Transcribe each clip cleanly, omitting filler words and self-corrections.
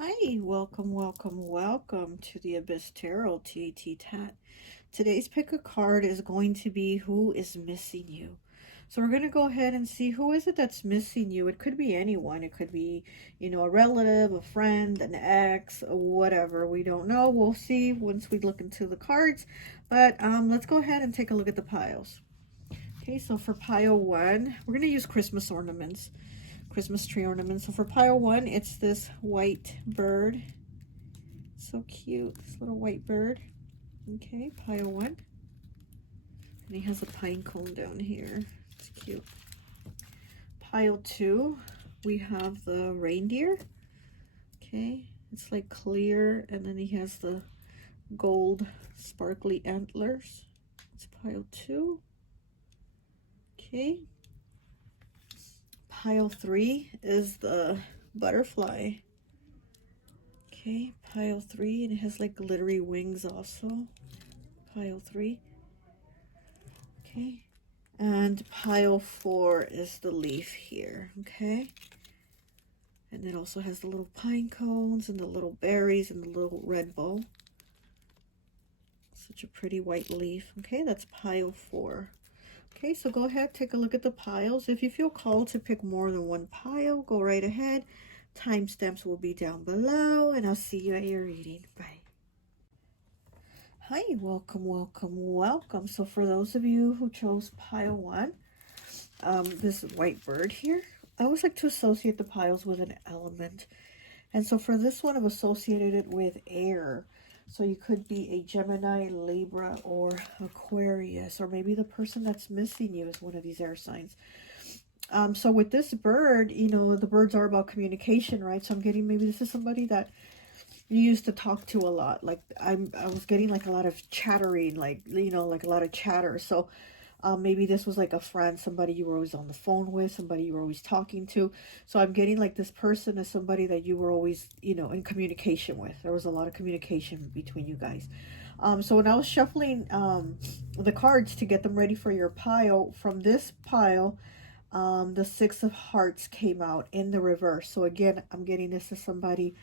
Hi, welcome to the Abyss Tarot, T.A.T. Tat. Today's pick a card is going to be who is missing you. So we're going to go ahead and see who is it that's missing you. It could be anyone. It could be, a relative, a friend, an ex, whatever. We don't know. We'll see once we look into the cards. But let's go ahead and take a look at the piles. Okay, so for pile 1, we're going to use Christmas ornaments. Christmas tree ornaments. So for pile 1, it's this white bird. So cute, this little white bird. Okay, pile 1. And he has a pine cone down here. It's cute. Pile 2, we have the reindeer. Okay, it's like clear, and then he has the gold sparkly antlers. It's pile 2. Okay. Pile 3 is the butterfly. Okay, pile 3, and it has like glittery wings also. Pile 3. Okay, and pile 4 is the leaf here. Okay, and it also has the little pine cones and the little berries and the little red bow. Such a pretty white leaf. Okay, that's pile 4. Okay, so go ahead, take a look at the piles. If you feel called to pick more than one pile, go right ahead. Timestamps will be down below, and I'll see you at your reading. Bye. Hi, welcome. So for those of you who chose pile 1, this white bird here, I always like to associate the piles with an element. And so for this one, I've associated it with air. So you could be a Gemini, Libra, or Aquarius, or maybe the person that's missing you is one of these air signs. So with this bird, the birds are about communication, right? So I'm getting maybe this is somebody that you used to talk to a lot. Like I was getting like a lot of chattering, like a lot of chatter. So maybe this was like a friend, somebody you were always on the phone with, somebody you were always talking to. So I'm getting like this person is somebody that you were always, in communication with. There was a lot of communication between you guys. So when I was shuffling the cards to get them ready for your pile, from this pile, the 6 of Hearts came out in the reverse. So again, I'm getting this as somebody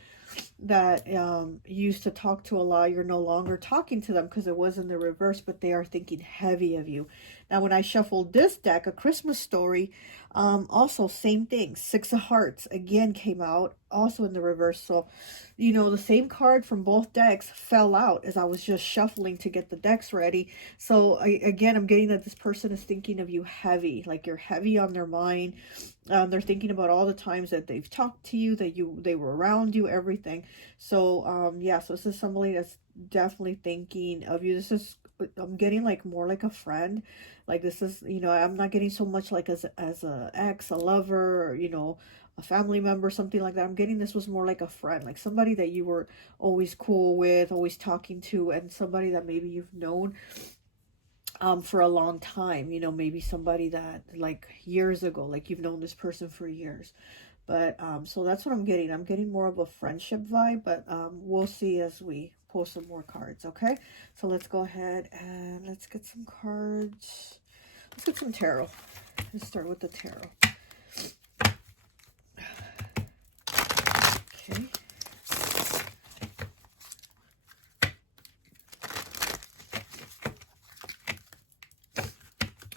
that used to talk to a lot. You're no longer talking to them because it was in the reverse, but they are thinking heavy of you. Now when I shuffled this deck, A Christmas Story, also same thing, 6 of Hearts again came out, also in the reverse. So the same card from both decks fell out as I was just shuffling to get the decks ready. So again, I'm getting that this person is thinking of you heavy, like you're heavy on their mind. They're thinking about all the times that they've talked to you, that they were around you, everything. So yeah, so this is somebody that's definitely thinking of you. I'm getting like more like a friend. Like this is, I'm not getting so much like as a ex, a lover, or, a family member, something like that. I'm getting this was more like a friend, like somebody that you were always cool with, always talking to, and somebody that maybe you've known for a long time, maybe somebody that like years ago, like you've known this person for years. But so that's what I'm getting. I'm getting more of a friendship vibe, but we'll see as we pull some more cards. Okay, so let's go ahead and let's get some cards. Let's get some tarot. Let's start with the tarot. Okay.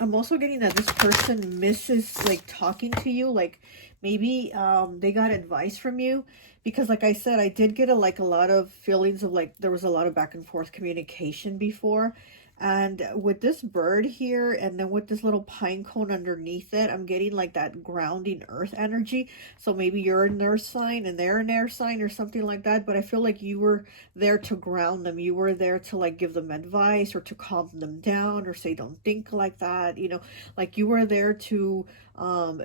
I'm also getting that this person misses like talking to you, like maybe they got advice from you, because like I said, I did get a lot of feelings of like there was a lot of back and forth communication before. And with this bird here, and then with this little pine cone underneath it, I'm getting like that grounding earth energy. So maybe you're an earth sign and they're an air sign or something like that. But I feel like you were there to ground them. You were there to like give them advice or to calm them down or say, don't think like that. Like you were there to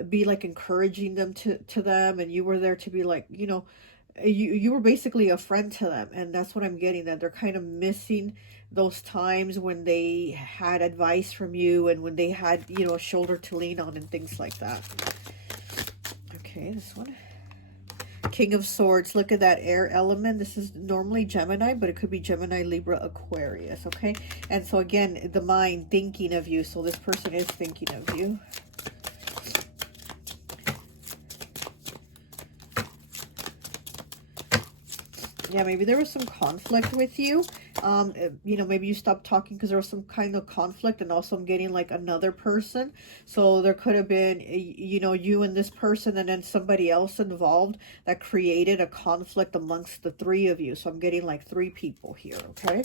be like encouraging them to them. And you were there to be like, you were basically a friend to them. And that's what I'm getting, that they're kind of missing those times when they had advice from you and when they had, a shoulder to lean on and things like that. Okay, this one. King of Swords. Look at that air element. This is normally Gemini, but it could be Gemini, Libra, Aquarius. Okay, and so again, the mind thinking of you. So this person is thinking of you. Yeah, maybe there was some conflict with you. You know, maybe you stopped talking because there was some kind of conflict, and also I'm getting like another person. So there could have been, you know, you and this person and then somebody else involved that created a conflict amongst the three of you. So I'm getting like 3 people here, okay?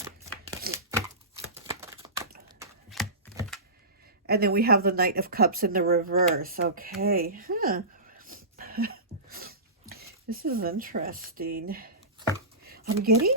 And then we have the Knight of Cups in the reverse. Okay, huh. This is interesting. I'm getting,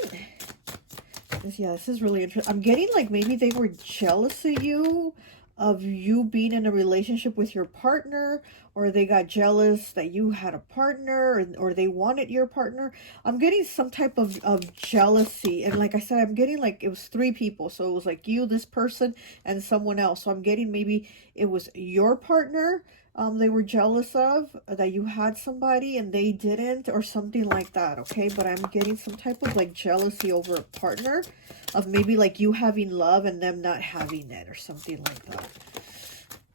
yeah, this is really interesting. I'm getting like maybe they were jealous of you being in a relationship with your partner, or they got jealous that you had a partner, or they wanted your partner. I'm getting some type of jealousy. And like I said, I'm getting like it was 3 people. So it was like you, this person, and someone else. So I'm getting maybe it was your partner they were jealous of, that you had somebody and they didn't, or something like that, okay? But I'm getting some type of like jealousy over a partner, of maybe like you having love and them not having it, or something like that.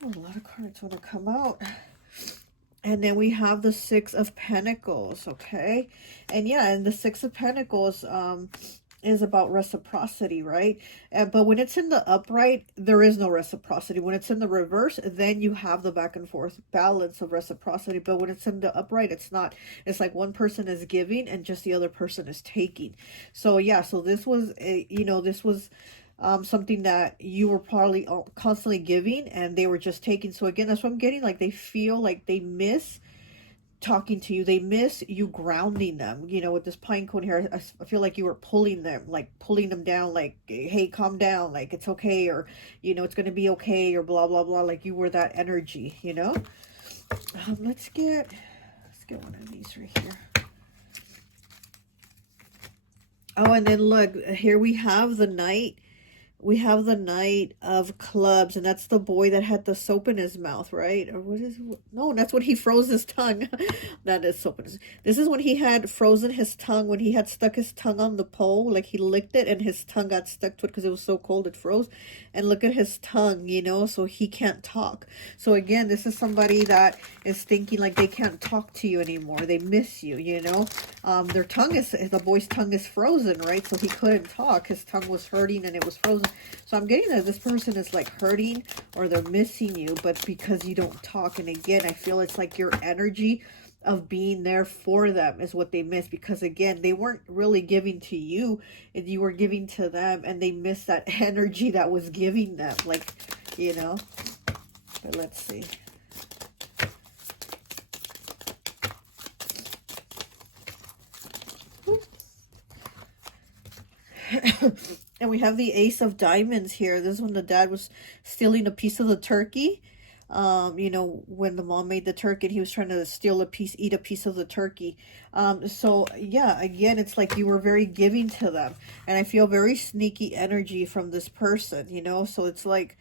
Oh, a lot of cards want to come out. And then we have the 6 of Pentacles, okay? And yeah, and the 6 of Pentacles is about reciprocity, right? But when it's in the upright, there is no reciprocity. When it's in the reverse, then you have the back and forth balance of reciprocity. But when it's in the upright, it's not. It's like one person is giving and just the other person is taking. So yeah, so this was, you know, this was something that you were probably constantly giving and they were just taking. So again, that's what I'm getting. Like they feel like they miss talking to you. They miss you grounding them, you know, with this pine cone here. I feel like you were pulling them, like pulling them down, like, hey, calm down, like it's okay, or you know, it's gonna be okay, or blah blah blah. Like you were that energy, you know. Let's get one of these right here. Oh, and then look, here we have the Knight. We have the Knight of Clubs, and that's the boy that had the soap in his mouth, right? Or what is it? No, that's when he froze his tongue. That is soap in his... This is when he had frozen his tongue, when he had stuck his tongue on the pole, like he licked it and his tongue got stuck to it because it was so cold it froze. And look at his tongue, you know, so he can't talk. So again, this is somebody that is thinking like they can't talk to you anymore. They miss you, you know. Their tongue is, the boy's tongue is frozen, right? So he couldn't talk. His tongue was hurting and it was frozen. So I'm getting that this person is like hurting or they're missing you, but because you don't talk. And again, I feel it's like your energy of being there for them is what they miss, because again, they weren't really giving to you and you were giving to them, and they missed that energy that was giving them, like, you know. But let's see. And we have the Ace of Diamonds here. This is when the dad was stealing a piece of the turkey. You know, when the mom made the turkey, he was trying to eat a piece of the turkey. So yeah, again, it's like you were very giving to them. And I feel very sneaky energy from this person, you know. So it's like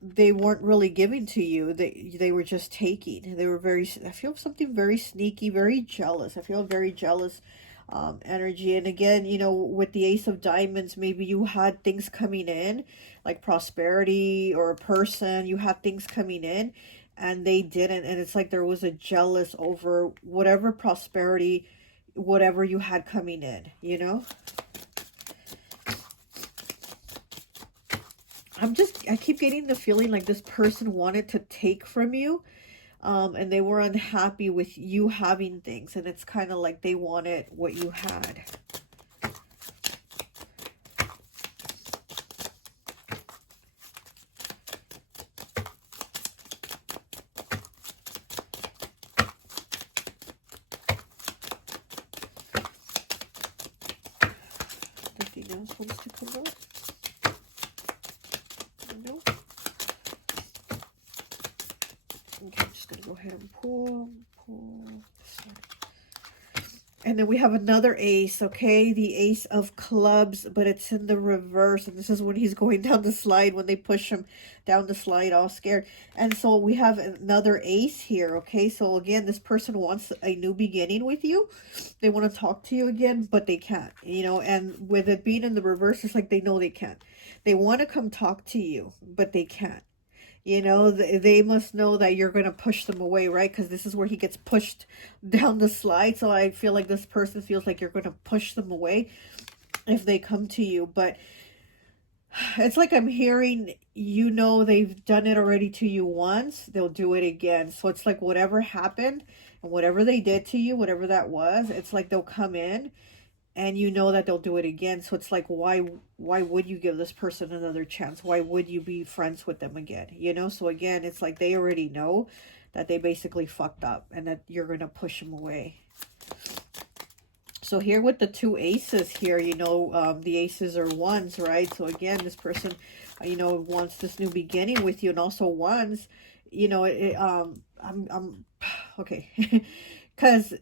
they weren't really giving to you. They were just taking. They were very, I feel something very sneaky, very jealous. I feel very jealous energy. And again, you know, with the Ace of Diamonds, maybe you had things coming in like prosperity, or a person, you had things coming in and they didn't, and it's like there was a jealous over whatever prosperity, whatever you had coming in, you know. I keep getting the feeling like this person wanted to take from you. And they were unhappy with you having things, and it's kind of like they wanted what you had. Anything else wants to come up? No? Okay, I'm just going to go ahead and pull. And then we have another ace, okay? The Ace of Clubs, but it's in the reverse. And this is when he's going down the slide, when they push him down the slide all scared. And so we have another ace here, okay? So again, this person wants a new beginning with you. They want to talk to you again, but they can't, you know? And with it being in the reverse, it's like they know they can't. They want to come talk to you, but they can't. You know, they must know that you're going to push them away, right? Because this is where he gets pushed down the slide. So I feel like this person feels like you're going to push them away if they come to you. But it's like I'm hearing, you know, they've done it already to you once, they'll do it again. So it's like whatever happened and whatever they did to you, whatever that was, it's like they'll come in and you know that they'll do it again. So it's like, why would you give this person another chance? Why would you be friends with them again? You know, so again, it's like they already know that they basically fucked up and that you're going to push them away. So here with the two aces here, you know, the aces are ones, right? So again, this person, you know, wants this new beginning with you, and also ones, you know, I'm okay. Because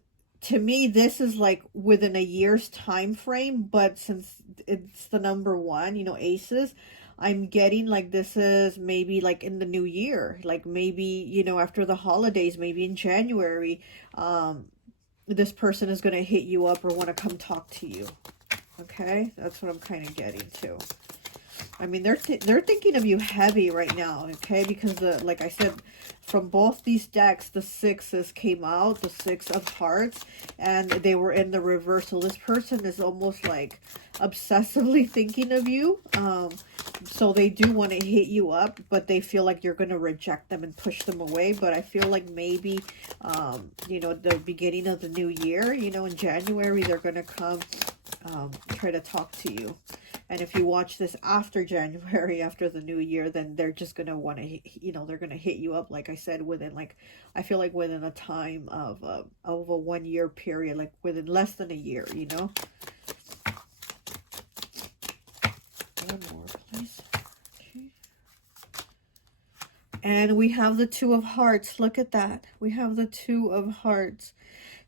to me, this is like within a year's time frame, but since it's the number one, you know, aces, I'm getting like this is maybe like in the new year, like maybe, you know, after the holidays, maybe in January, this person is going to hit you up or want to come talk to you. Okay, that's what I'm kind of getting to. I mean, they're thinking of you heavy right now, okay? Because like I said, from both these decks, the sixes came out, the six of hearts, and they were in the reverse. So this person is almost like obsessively thinking of you. So they do want to hit you up, but they feel like you're going to reject them and push them away. But I feel like maybe, you know, the beginning of the new year, you know, in January, they're going to come try to talk to you. And if you watch this after January, after the new year, then they're just going to want to, you know, they're going to hit you up, like I said, within like, I feel like within a time of a 1 year period, like within less than a year, you know. One more, please. Okay. And we have the Two of Hearts. Look at that. We have the Two of Hearts.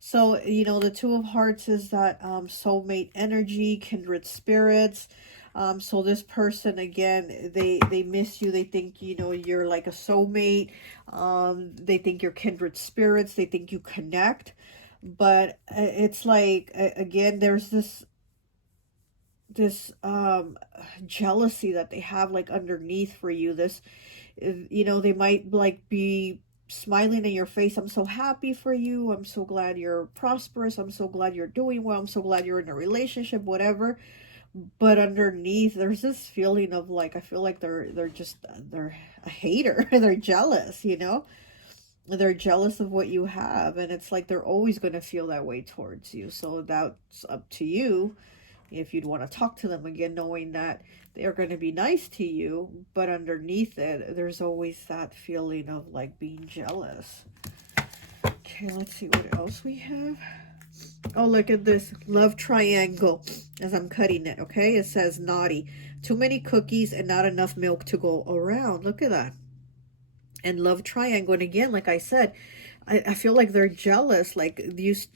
So, you know, the Two of Hearts is that soulmate energy, kindred spirits. So this person, again, they miss you. They think, you know, you're like a soulmate. They think you're kindred spirits. They think you connect. But it's like, again, there's this jealousy that they have like underneath for you. This, you know, they might like be smiling in your face. I'm so happy for you. I'm so glad you're prosperous. I'm so glad you're doing well. I'm so glad you're in a relationship, whatever. But underneath, there's this feeling of like, I feel like they're a hater. They're jealous, you know. They're jealous of what you have, and it's like they're always going to feel that way towards you. So that's up to you if you'd want to talk to them again, knowing that they're going to be nice to you, but underneath it, there's always that feeling of like being jealous. Okay, let's see what else we have. Oh, look at this love triangle as I'm cutting it. Okay, it says naughty, too many cookies and not enough milk to go around. Look at that. And love triangle, and again, like I said, I feel like they're jealous, like there's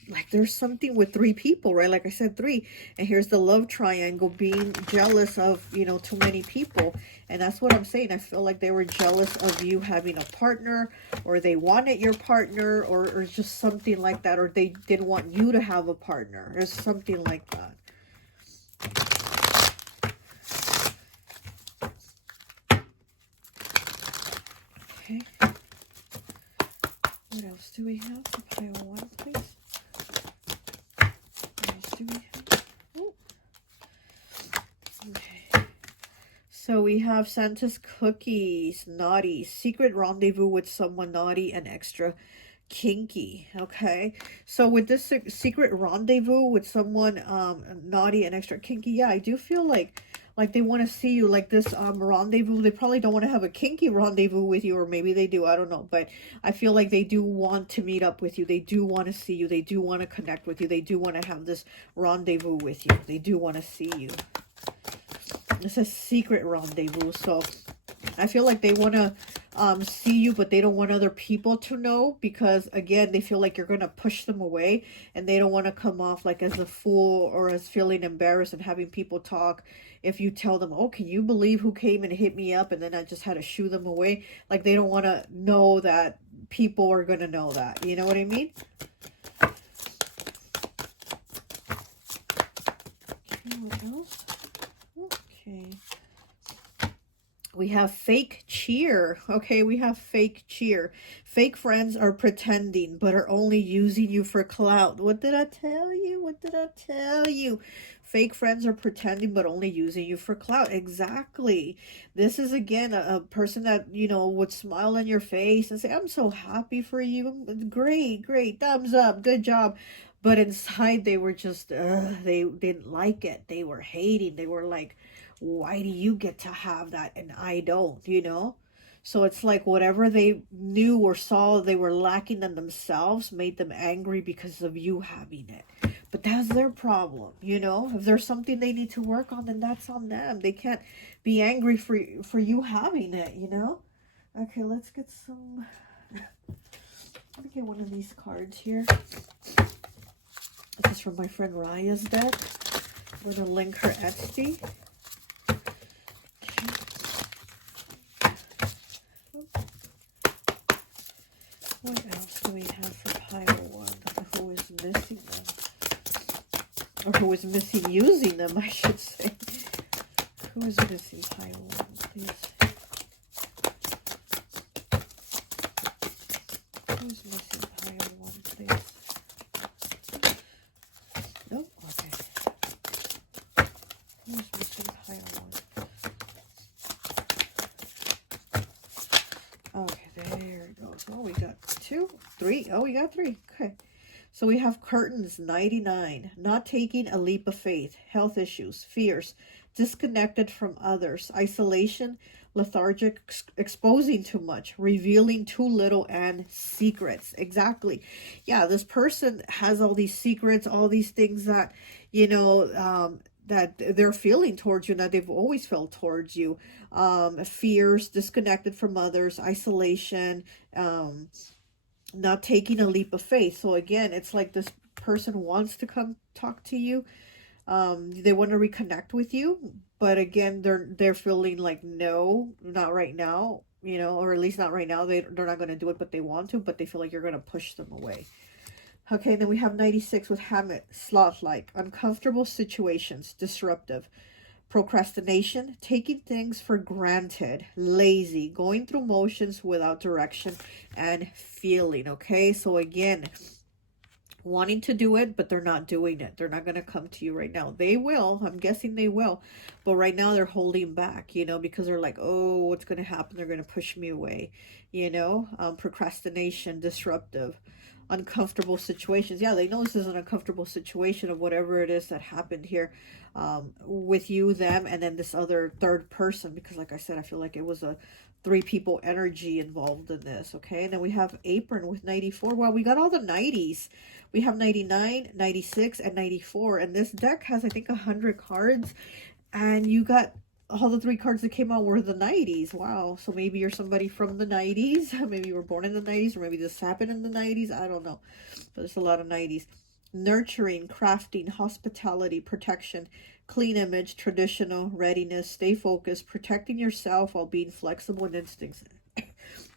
something with three people, right? Like I said, three, and here's the love triangle, being jealous of, you know, too many people. And that's what I'm saying. I feel like they were jealous of you having a partner, or they wanted your partner, or just something like that, or they didn't want you to have a partner, or something like that. Okay. What else do we have? The pile one, please. What else do we have? Oh. Okay. So we have Santa's cookies, naughty, secret rendezvous with someone naughty and extra kinky. Okay. So with this secret rendezvous with someone naughty and extra kinky, yeah, I do feel like they want to see you, like this rendezvous. They probably don't want to have a kinky rendezvous with you, or maybe they do, I don't know, but I feel like they do want to meet up with you. They do want to see you. They do want to connect with you. They do want to have this rendezvous with you. They do want to see you. It's a secret rendezvous, so I feel like they want to see you, but they don't want other people to know, because again, they feel like you're going to push them away, and they don't want to come off like as a fool or as feeling embarrassed and having people talk. If you tell them, oh, can you believe who came and hit me up, and then I just had to shoo them away, like they don't want to know that people are going to know that. You know what I mean? Okay, what else? Okay. We have fake cheer. Okay, we have fake cheer. Fake friends are pretending, but are only using you for clout. What did I tell you? What did I tell you? Fake friends are pretending, but only using you for clout. Exactly. This is, again, a person that, you know, would smile in your face and say, I'm so happy for you. Great, great. Thumbs up. Good job. But inside, they were just, they didn't like it. They were hating. They were like, why do you get to have that and I don't, you know? So it's like whatever they knew or saw they were lacking in themselves made them angry because of you having it. But that's their problem, you know? If there's something they need to work on, then that's on them. They can't be angry for you having it, you know? Okay, let's get some... Let me get one of these cards here. This is from my friend Raya's deck. I'm going to link her Etsy. What else do we have for pile one? Who is missing them? Or who is missing using them, I should say. Who is missing pile one, please? Who's missing pile one, please? Nope, okay. Who's missing pile one? Okay, there it goes. Oh, we got 2, 3. Oh, we got 3. Okay. So we have curtains, 99. Not taking a leap of faith. Health issues, fears, disconnected from others, isolation, lethargic, exposing too much, revealing too little, and secrets. Exactly. Yeah, this person has all these secrets, all these things that, you know, that they're feeling towards you, that they've always felt towards you. Fears, disconnected from others, isolation, not taking a leap of faith. So again, it's like this person wants to come talk to you. They want to reconnect with you, but again, they're feeling like, no, not right now, you know, or at least not right now. They're not going to do it, but they want to, but they feel like you're going to push them away. Okay, then we have 96 with Hammett, sloth-like, uncomfortable situations, disruptive, procrastination, taking things for granted, lazy, going through motions without direction, and feeling. Okay, so again, wanting to do it, but they're not doing it. They're not going to come to you right now. They will. I'm guessing they will. But right now they're holding back, you know, because they're like, oh, what's going to happen? They're going to push me away, you know. Procrastination, disruptive, uncomfortable situations. Yeah, they know this is an uncomfortable situation of whatever it is that happened here with you, them, and then this other third person. Because like I said, I feel like it was a 3 people energy involved in this. Okay, and then we have apron with 94. Wow, we got all the 90s. We have 99, 96, and 94. And this deck has, I think, 100 cards. And you got all the 3 cards that came out were the 90s. Wow. So maybe you're somebody from the 90s. Maybe you were born in the 90s. Or maybe this happened in the 90s. I don't know. But there's a lot of 90s. Nurturing, crafting, hospitality, protection, clean image, traditional, readiness, stay focused, protecting yourself while being flexible and instincts.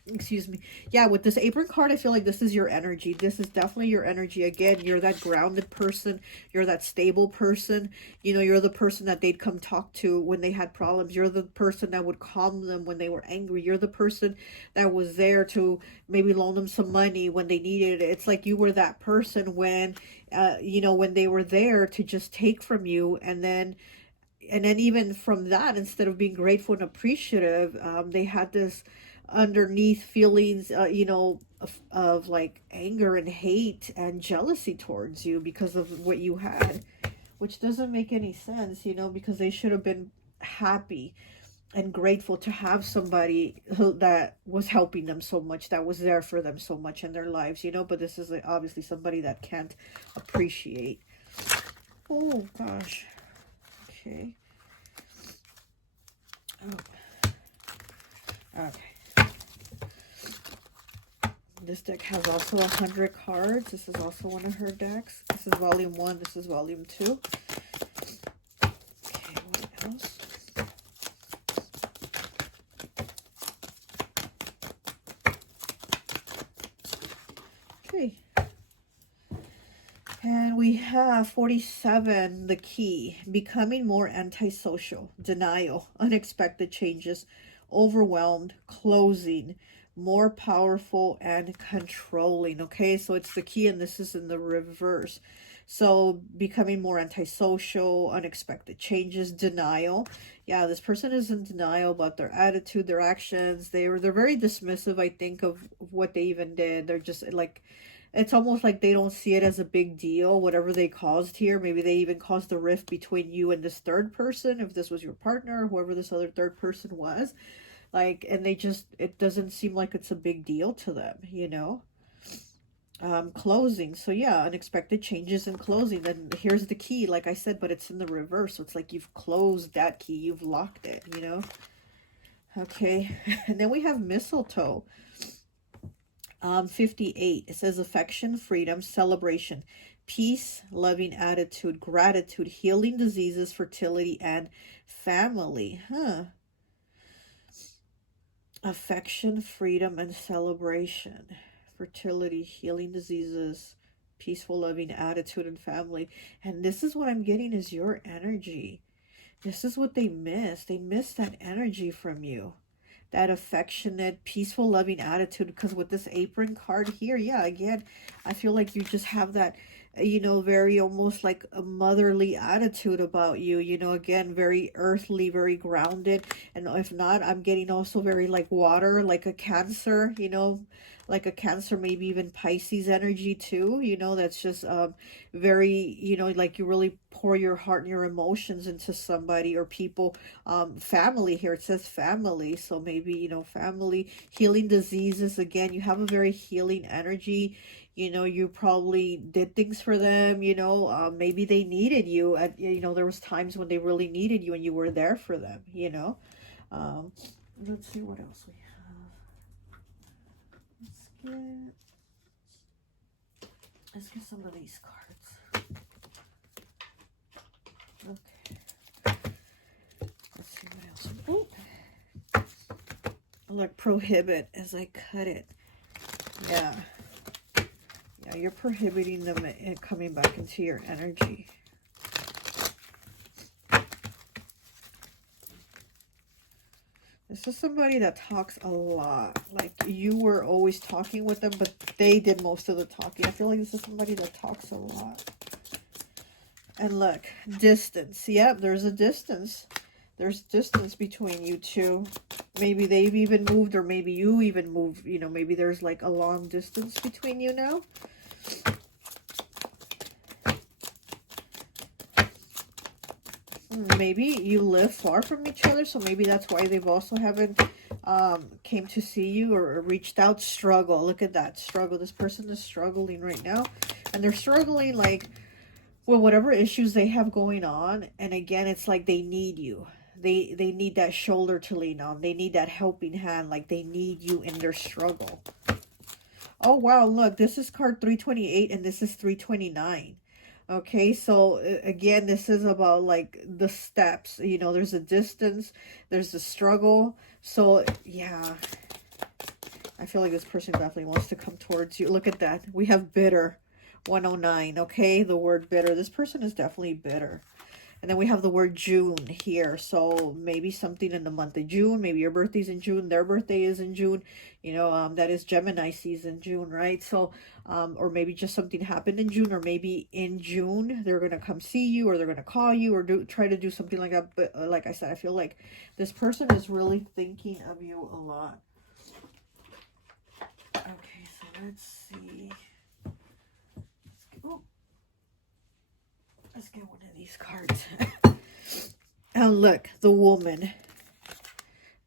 Excuse me. Yeah, with this apron card, I feel like this is your energy. This is definitely your energy. Again, you're that grounded person. You're that stable person. You know, you're the person that they'd come talk to when they had problems. You're the person that would calm them when they were angry. You're the person that was there to maybe loan them some money when they needed it. It's like you were that person when, you know, when they were there to just take from you. And then even from that, instead of being grateful and appreciative, they had this underneath feelings, you know, of like anger and hate and jealousy towards you because of what you had, which doesn't make any sense, you know, because they should have been happy and grateful to have somebody that was helping them so much, that was there for them so much in their lives, you know. But this is obviously somebody that can't appreciate. Oh gosh. Okay. Oh. Okay. This deck has also 100 cards. This is also one of her decks. This is volume 1. This is volume 2. Okay, what else? Okay. And we have 47, the key. Becoming more antisocial. Denial. Unexpected changes. overwhelmed, closing, more powerful, and controlling. Okay, so it's the key, and this is in the reverse. So becoming more antisocial, unexpected changes, denial. Yeah, this person is in denial about their attitude, their actions. They're very dismissive, I think, of what they even did. They're just like, it's almost like they don't see it as a big deal, whatever they caused here. Maybe they even caused the rift between you and this third person, if this was your partner, whoever this other third person was. Like, and they just, it doesn't seem like it's a big deal to them, you know? Closing. So yeah, unexpected changes in closing. Then here's the key, like I said, but it's in the reverse. So it's like you've closed that key, you've locked it, you know? Okay, and then we have mistletoe. 58, it says affection, freedom, celebration, peace, loving attitude, gratitude, healing diseases, fertility, and family. Affection, freedom, and celebration, fertility, healing diseases, peaceful, loving attitude, and family. And this is what I'm getting is your energy. This is what they miss. They miss that energy from you. That affectionate, peaceful, loving attitude. Because with this apron card here, yeah, again, I feel like you just have that, you know, very almost like a motherly attitude about you, you know, again, very earthly, very grounded. And if not, I'm getting also very like water, like a Cancer, you know, like a Cancer, maybe even Pisces energy too, you know, that's just very, you know, like you really pour your heart and your emotions into somebody or people. Family here, it says family, so maybe, you know, family, healing diseases. Again, you have a very healing energy. You know, you probably did things for them, you know, maybe they needed you at, you know, there was times when they really needed you and you were there for them, you know. Let's see what else we have. Let's get some of these cards. Okay. Let's see what else. Oh, like prohibit as I cut it. Yeah. Yeah, you're prohibiting them coming back into your energy. This is somebody that talks a lot. Like you were always talking with them, but they did most of the talking. I feel like this is somebody that talks a lot. And look, distance. Yep, there's a distance. There's distance between you two. Maybe they've even moved, or maybe you even moved. You know, maybe there's like a long distance between you now. Maybe you live far from each other, so maybe that's why they've also haven't came to see you or reached out. Struggle. Look at that. Struggle. This person is struggling right now, and they're struggling like, well, whatever issues they have going on. And again, it's like they need you. They need that shoulder to lean on. They need that helping hand. Like they need you in their struggle. Oh, wow. Look, this is card 328 and this is 329. Okay, so again, this is about like the steps. You know, there's a distance. There's a struggle. So, yeah. I feel like this person definitely wants to come towards you. Look at that. We have bitter. 109. Okay, the word bitter. This person is definitely bitter. And then we have the word June here. So maybe something in the month of June. Maybe your birthday's in June. Their birthday is in June. You know, that is Gemini season, June, right? So, or maybe just something happened in June. Or maybe in June, they're going to come see you. Or they're going to call you. Or try to do something like that. But like I said, I feel like this person is really thinking of you a lot. Okay, so let's see. Let's get one of these cards. And look, the woman.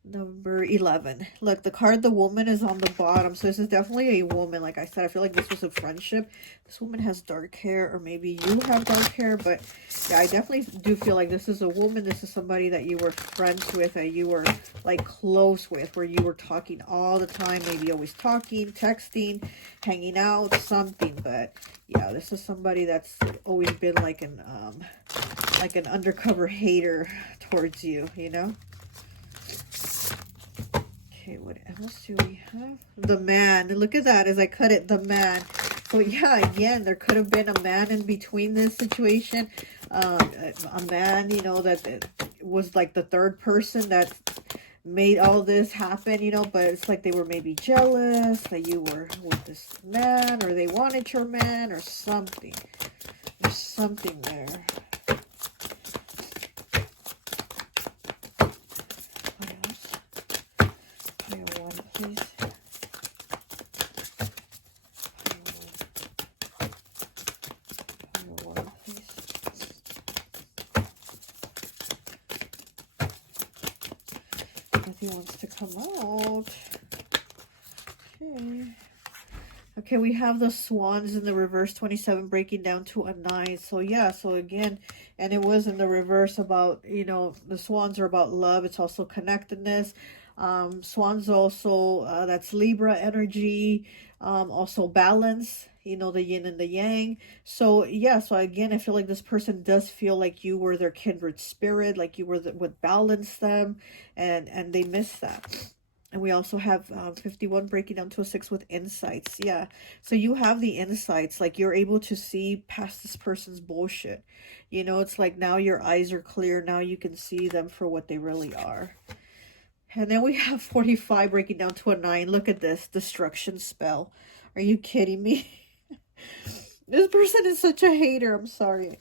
Number 11. Look, the card, the woman, is on the bottom. So this is definitely a woman. Like I said, I feel like this was a friendship. This woman has dark hair, or maybe you have dark hair. But yeah, I definitely do feel like this is a woman. This is somebody that you were friends with, that you were like close with, where you were talking all the time. Maybe always talking, texting, hanging out, something. But yeah, this is somebody that's always been like an undercover hater towards you, you know? Okay, what else do we have? The man. Look at that as I cut it. The man. So yeah, again, there could have been a man in between this situation. A man, you know, that was like the third person made all this happen, you know, but it's like they were maybe jealous that you were with this man, or they wanted your man, or something. There's something there. What else? Pile 1, please. Pile 1, please. He wants to come out. Okay. Okay, we have the swans in the reverse, 27 breaking down to a 9. So yeah, so again, and it was in the reverse about, you know, the swans are about love. It's also connectedness. Swans also, that's Libra energy. Also balance, you know, the yin and the yang. So yeah, so again, I feel like this person does feel like you were their kindred spirit, like you were what balanced them, and they miss that. And we also have 51 breaking down to a 6 with insights. Yeah, so you have the insights, like you're able to see past this person's bullshit. You know, it's like now your eyes are clear. Now you can see them for what they really are. And then we have 45 breaking down to a 9. Look at this. Destruction spell. Are you kidding me? This person is such a hater. I'm sorry.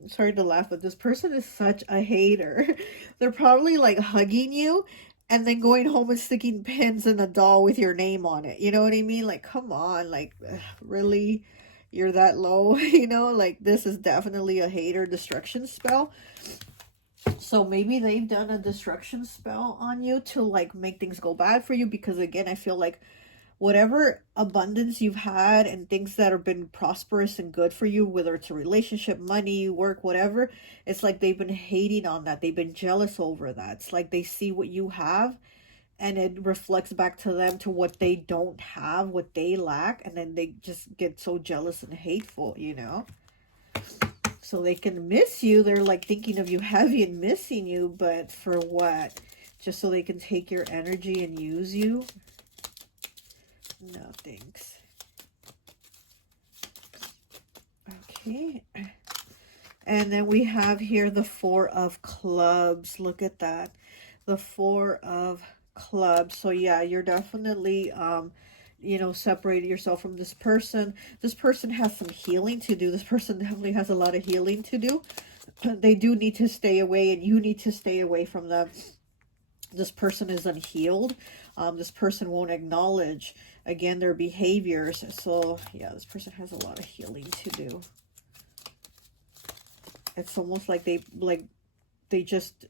I'm sorry to laugh, but this person is such a hater. They're probably like hugging you and then going home and sticking pins in a doll with your name on it. You know what I mean? Like, come on. Like, really? You're that low? You know, like this is definitely a hater destruction spell. So maybe they've done a destruction spell on you to like make things go bad for you, because again, I feel like whatever abundance you've had and things that have been prosperous and good for you, whether it's a relationship, money, work, whatever, it's like they've been hating on that. They've been jealous over that. It's like they see what you have and it reflects back to them to what they don't have, what they lack, and then they just get so jealous and hateful, you know? So they can miss you. They're like thinking of you heavy and missing you, but for what? Just so they can take your energy and use you? No, thanks. Okay. And then we have here the 4 of clubs. Look at that. The 4 of clubs. So yeah, you're definitely you know, separated yourself from this person. This person has some healing to do. This person definitely has a lot of healing to do. They do need to stay away, and you need to stay away from them. This person is unhealed. This person won't acknowledge, again, their behaviors. So yeah, this person has a lot of healing to do. It's almost like they just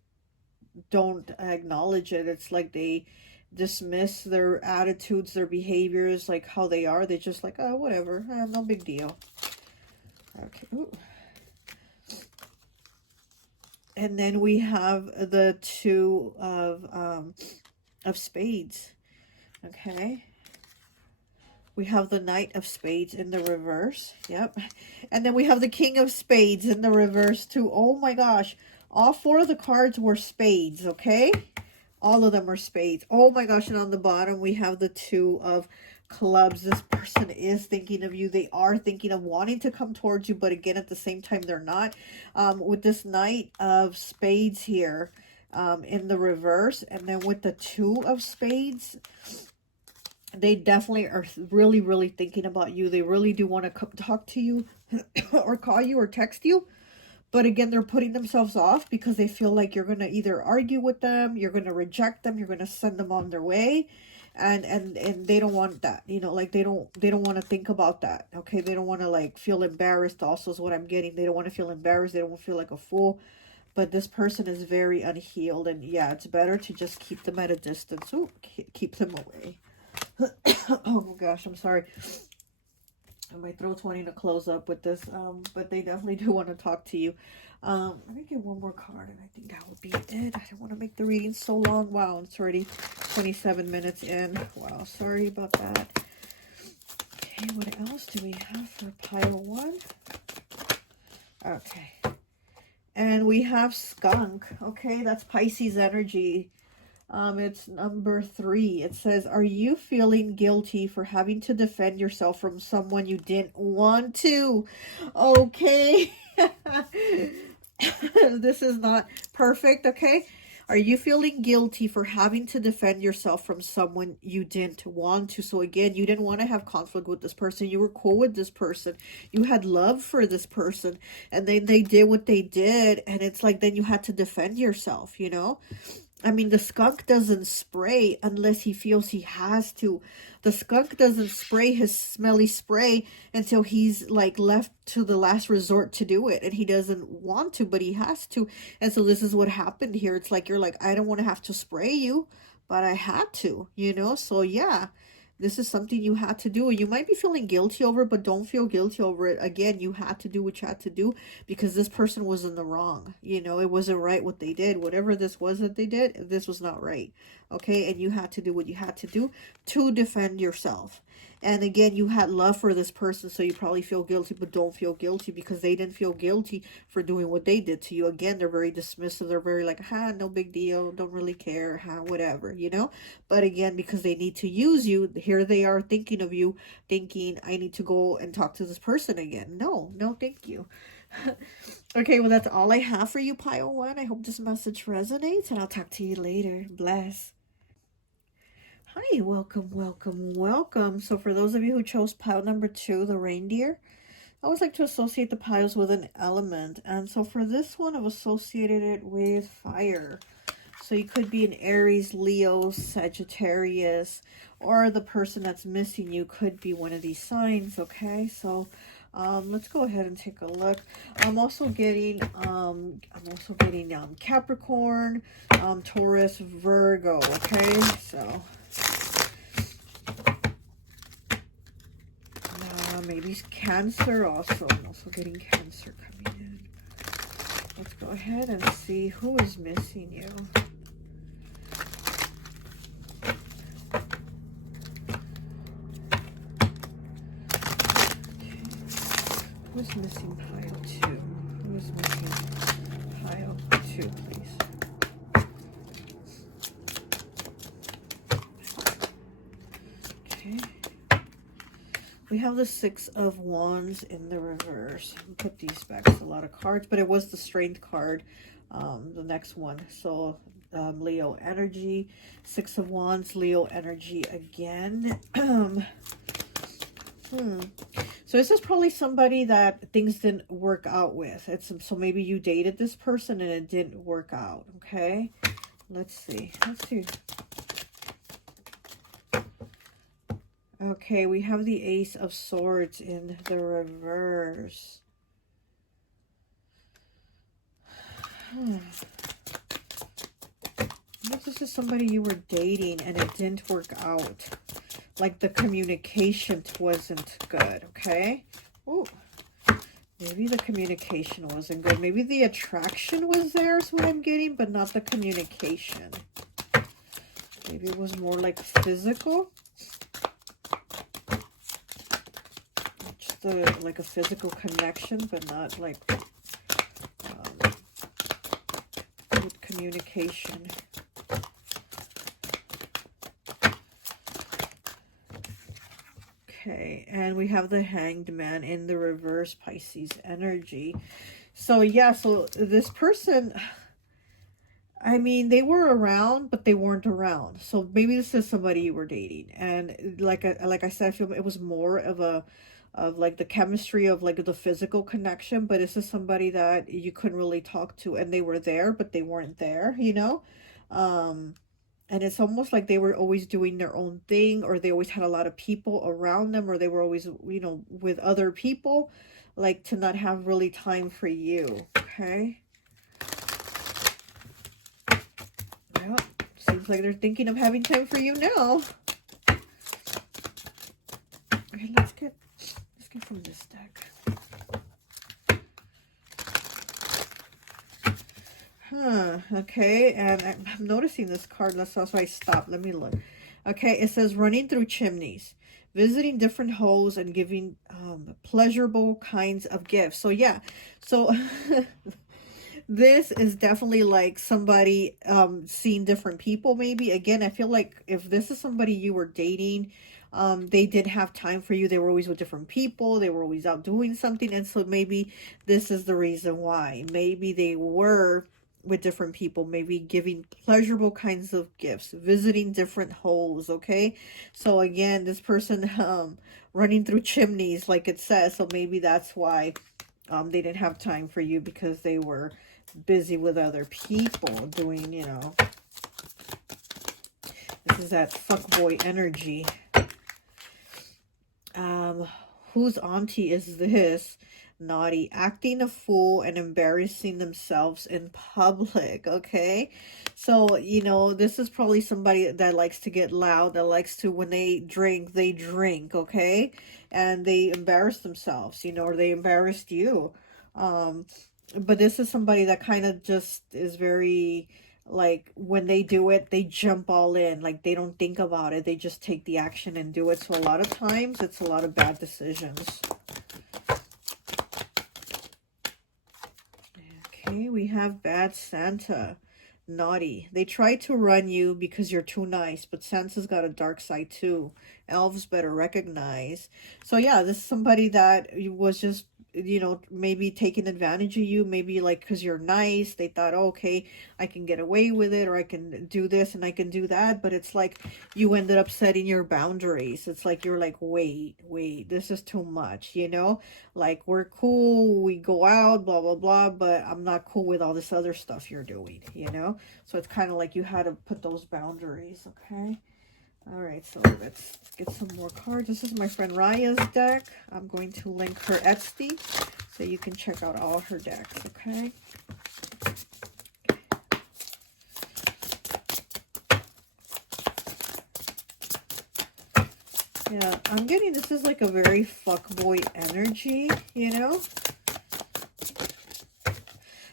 don't acknowledge it. It's like they dismiss their attitudes, their behaviors, like how they are. They just like, oh, whatever, no big deal. Okay. Ooh. And then we have the 2 of spades. Okay. We have the Knight of Spades in the reverse. Yep. And then we have the King of Spades in the reverse too. Oh my gosh. All 4 of the cards were spades, okay? All of them are spades. Oh my gosh. And on the bottom, we have the 2 of clubs. This person is thinking of you. They are thinking of wanting to come towards you, but again, at the same time, they're not. With this Knight of Spades here in the reverse, and then with the 2 of Spades, they definitely are really, really thinking about you. They really do want to come talk to you or call you or text you. But again, they're putting themselves off because they feel like you're going to either argue with them, you're going to reject them, you're going to send them on their way. And they don't want that, you know, like they don't want to think about that. Okay. They don't want to like feel embarrassed also is what I'm getting. They don't want to feel embarrassed. They don't want to feel like a fool. But this person is very unhealed. And yeah, it's better to just keep them at a distance. Ooh, keep them away. Oh gosh, I'm sorry. My throat's wanting to close up with this, but they definitely do want to talk to you. Let me get one more card, and I think that will be it. I don't want to make the reading so long. Wow, it's already 27 minutes in. Wow, sorry about that. Okay, what else do we have for pile 1? Okay. And we have skunk. Okay, that's Pisces energy. It's number 3. It says, are you feeling guilty for having to defend yourself from someone you didn't want to? Okay. This is not perfect, okay? Are you feeling guilty for having to defend yourself from someone you didn't want to? So again, you didn't want to have conflict with this person. You were cool with this person. You had love for this person. And then they did what they did. And it's like, then you had to defend yourself, you know? I mean, the skunk doesn't spray unless he feels he has to. The skunk doesn't spray his smelly spray until he's like left to the last resort to do it. And he doesn't want to, but he has to. And so this is what happened here. It's like, you're like, I don't want to have to spray you, but I had to, you know? So yeah, this is something you had to do. You might be feeling guilty over it, but don't feel guilty over it. Again, you had to do what you had to do because this person was in the wrong. You know, it wasn't right what they did. Whatever this was that they did, this was not right. Okay, and you had to do what you had to do to defend yourself. And again, you had love for this person, so you probably feel guilty, but don't feel guilty because they didn't feel guilty for doing what they did to you. Again, they're very dismissive. They're very like, no big deal. Don't really care. Whatever, you know? But again, because they need to use you, here they are thinking of you, thinking, I need to go and talk to this person again. No, thank you. Okay, well, that's all I have for you, Pile 1. I hope this message resonates, and I'll talk to you later. Bless. Hi, welcome. So for those of you who chose pile number 2, the reindeer, I always like to associate the piles with an element. And so for this one, I've associated it with fire. So you could be an Aries, Leo, Sagittarius, or the person that's missing you could be one of these signs, okay? So let's go ahead and take a look. I'm also getting Capricorn, Taurus, Virgo, okay? So maybe Cancer also. I'm also getting Cancer coming in. Let's go ahead and see who is missing you. Who's missing pile 2? Who is missing pile 2, please? Okay. We have the 6 of Wands in the reverse. I'll put these back. It's a lot of cards, but it was the Strength card, the next one. So Leo energy, 6 of Wands, Leo energy again. So this is probably somebody that things didn't work out with. So maybe you dated this person and it didn't work out. Okay, let's see. Okay, we have the Ace of Swords in the reverse. This is somebody you were dating and it didn't work out. Like the communication wasn't good, okay? Ooh, maybe the communication wasn't good. Maybe the attraction was there is what I'm getting, but not the communication. Maybe it was more like physical. Just like a physical connection, but not like good communication. Okay, and we have the Hanged Man in the reverse, Pisces energy. So yeah, so this person, I mean, they were around, but they weren't around. So maybe this is somebody you were dating, and like I said, I feel it was more of like the chemistry of like the physical connection, but this is somebody that you couldn't really talk to, and they were there, but they weren't there, you know? And it's almost like they were always doing their own thing, or they always had a lot of people around them, or they were always, you know, with other people, like to not have really time for you, okay? Yep, seems like they're thinking of having time for you now. Okay, let's get from this deck. Okay, and I'm noticing this card. That's also I stopped. Let me look. Okay, it says running through chimneys, visiting different holes, and giving pleasurable kinds of gifts. So yeah, so this is definitely like somebody seeing different people. Maybe again, I feel like if this is somebody you were dating, they did have time for you. They were always with different people. They were always out doing something, and so maybe this is the reason why. Maybe they were with different people, maybe giving pleasurable kinds of gifts, visiting different holes, okay? So again, this person running through chimneys, like it says, so maybe that's why they didn't have time for you, because they were busy with other people doing, you know, this is that fuckboy energy. Whose auntie is this? Naughty, acting a fool and embarrassing themselves in public, okay? So, you know, this is probably somebody that likes to get loud, that likes to, when they drink, okay? And they embarrass themselves, you know, or they embarrassed you. But this is somebody that kind of just is very, like, when they do it, they jump all in. Like, they don't think about it. They just take the action and do it. So a lot of times, it's a lot of bad decisions. Okay, we have bad Santa. Naughty. They try to run you because you're too nice, but Santa's got a dark side too. Elves better recognize. So yeah, this is somebody that was just, you know, maybe taking advantage of you, maybe like because you're nice, they thought, oh, okay, I can get away with it, or I can do this and I can do that. But it's like you ended up setting your boundaries. It's like you're like, wait, this is too much, you know, like we're cool, we go out, blah blah blah, but I'm not cool with all this other stuff you're doing, you know. So it's kind of like you had to put those boundaries. Okay. All right, so let's get some more cards. This is my friend Raya's deck. I'm going to link her Etsy so you can check out all her decks, okay? Yeah, I'm getting this is like a very fuckboy energy, you know?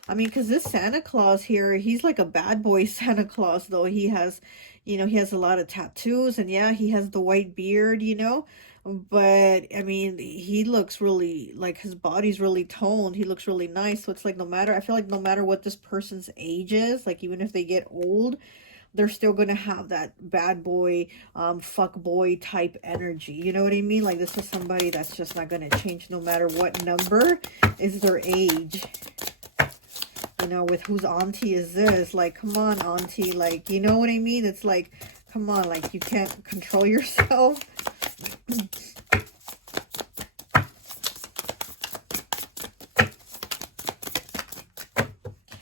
I mean, because this Santa Claus here, he's like a bad boy Santa Claus, though. He has, you know, he has a lot of tattoos, and yeah, he has the white beard, you know. But, I mean, he looks really, like, his body's really toned. He looks really nice. So it's like, no matter, I feel like no matter what this person's age is, like, even if they get old, they're still going to have that bad boy, fuck boy type energy. You know what I mean? Like, this is somebody that's just not going to change no matter what number is their age. You know, with whose auntie is this? Like, come on, auntie. Like, you know what I mean? It's like, come on, like, you can't control yourself.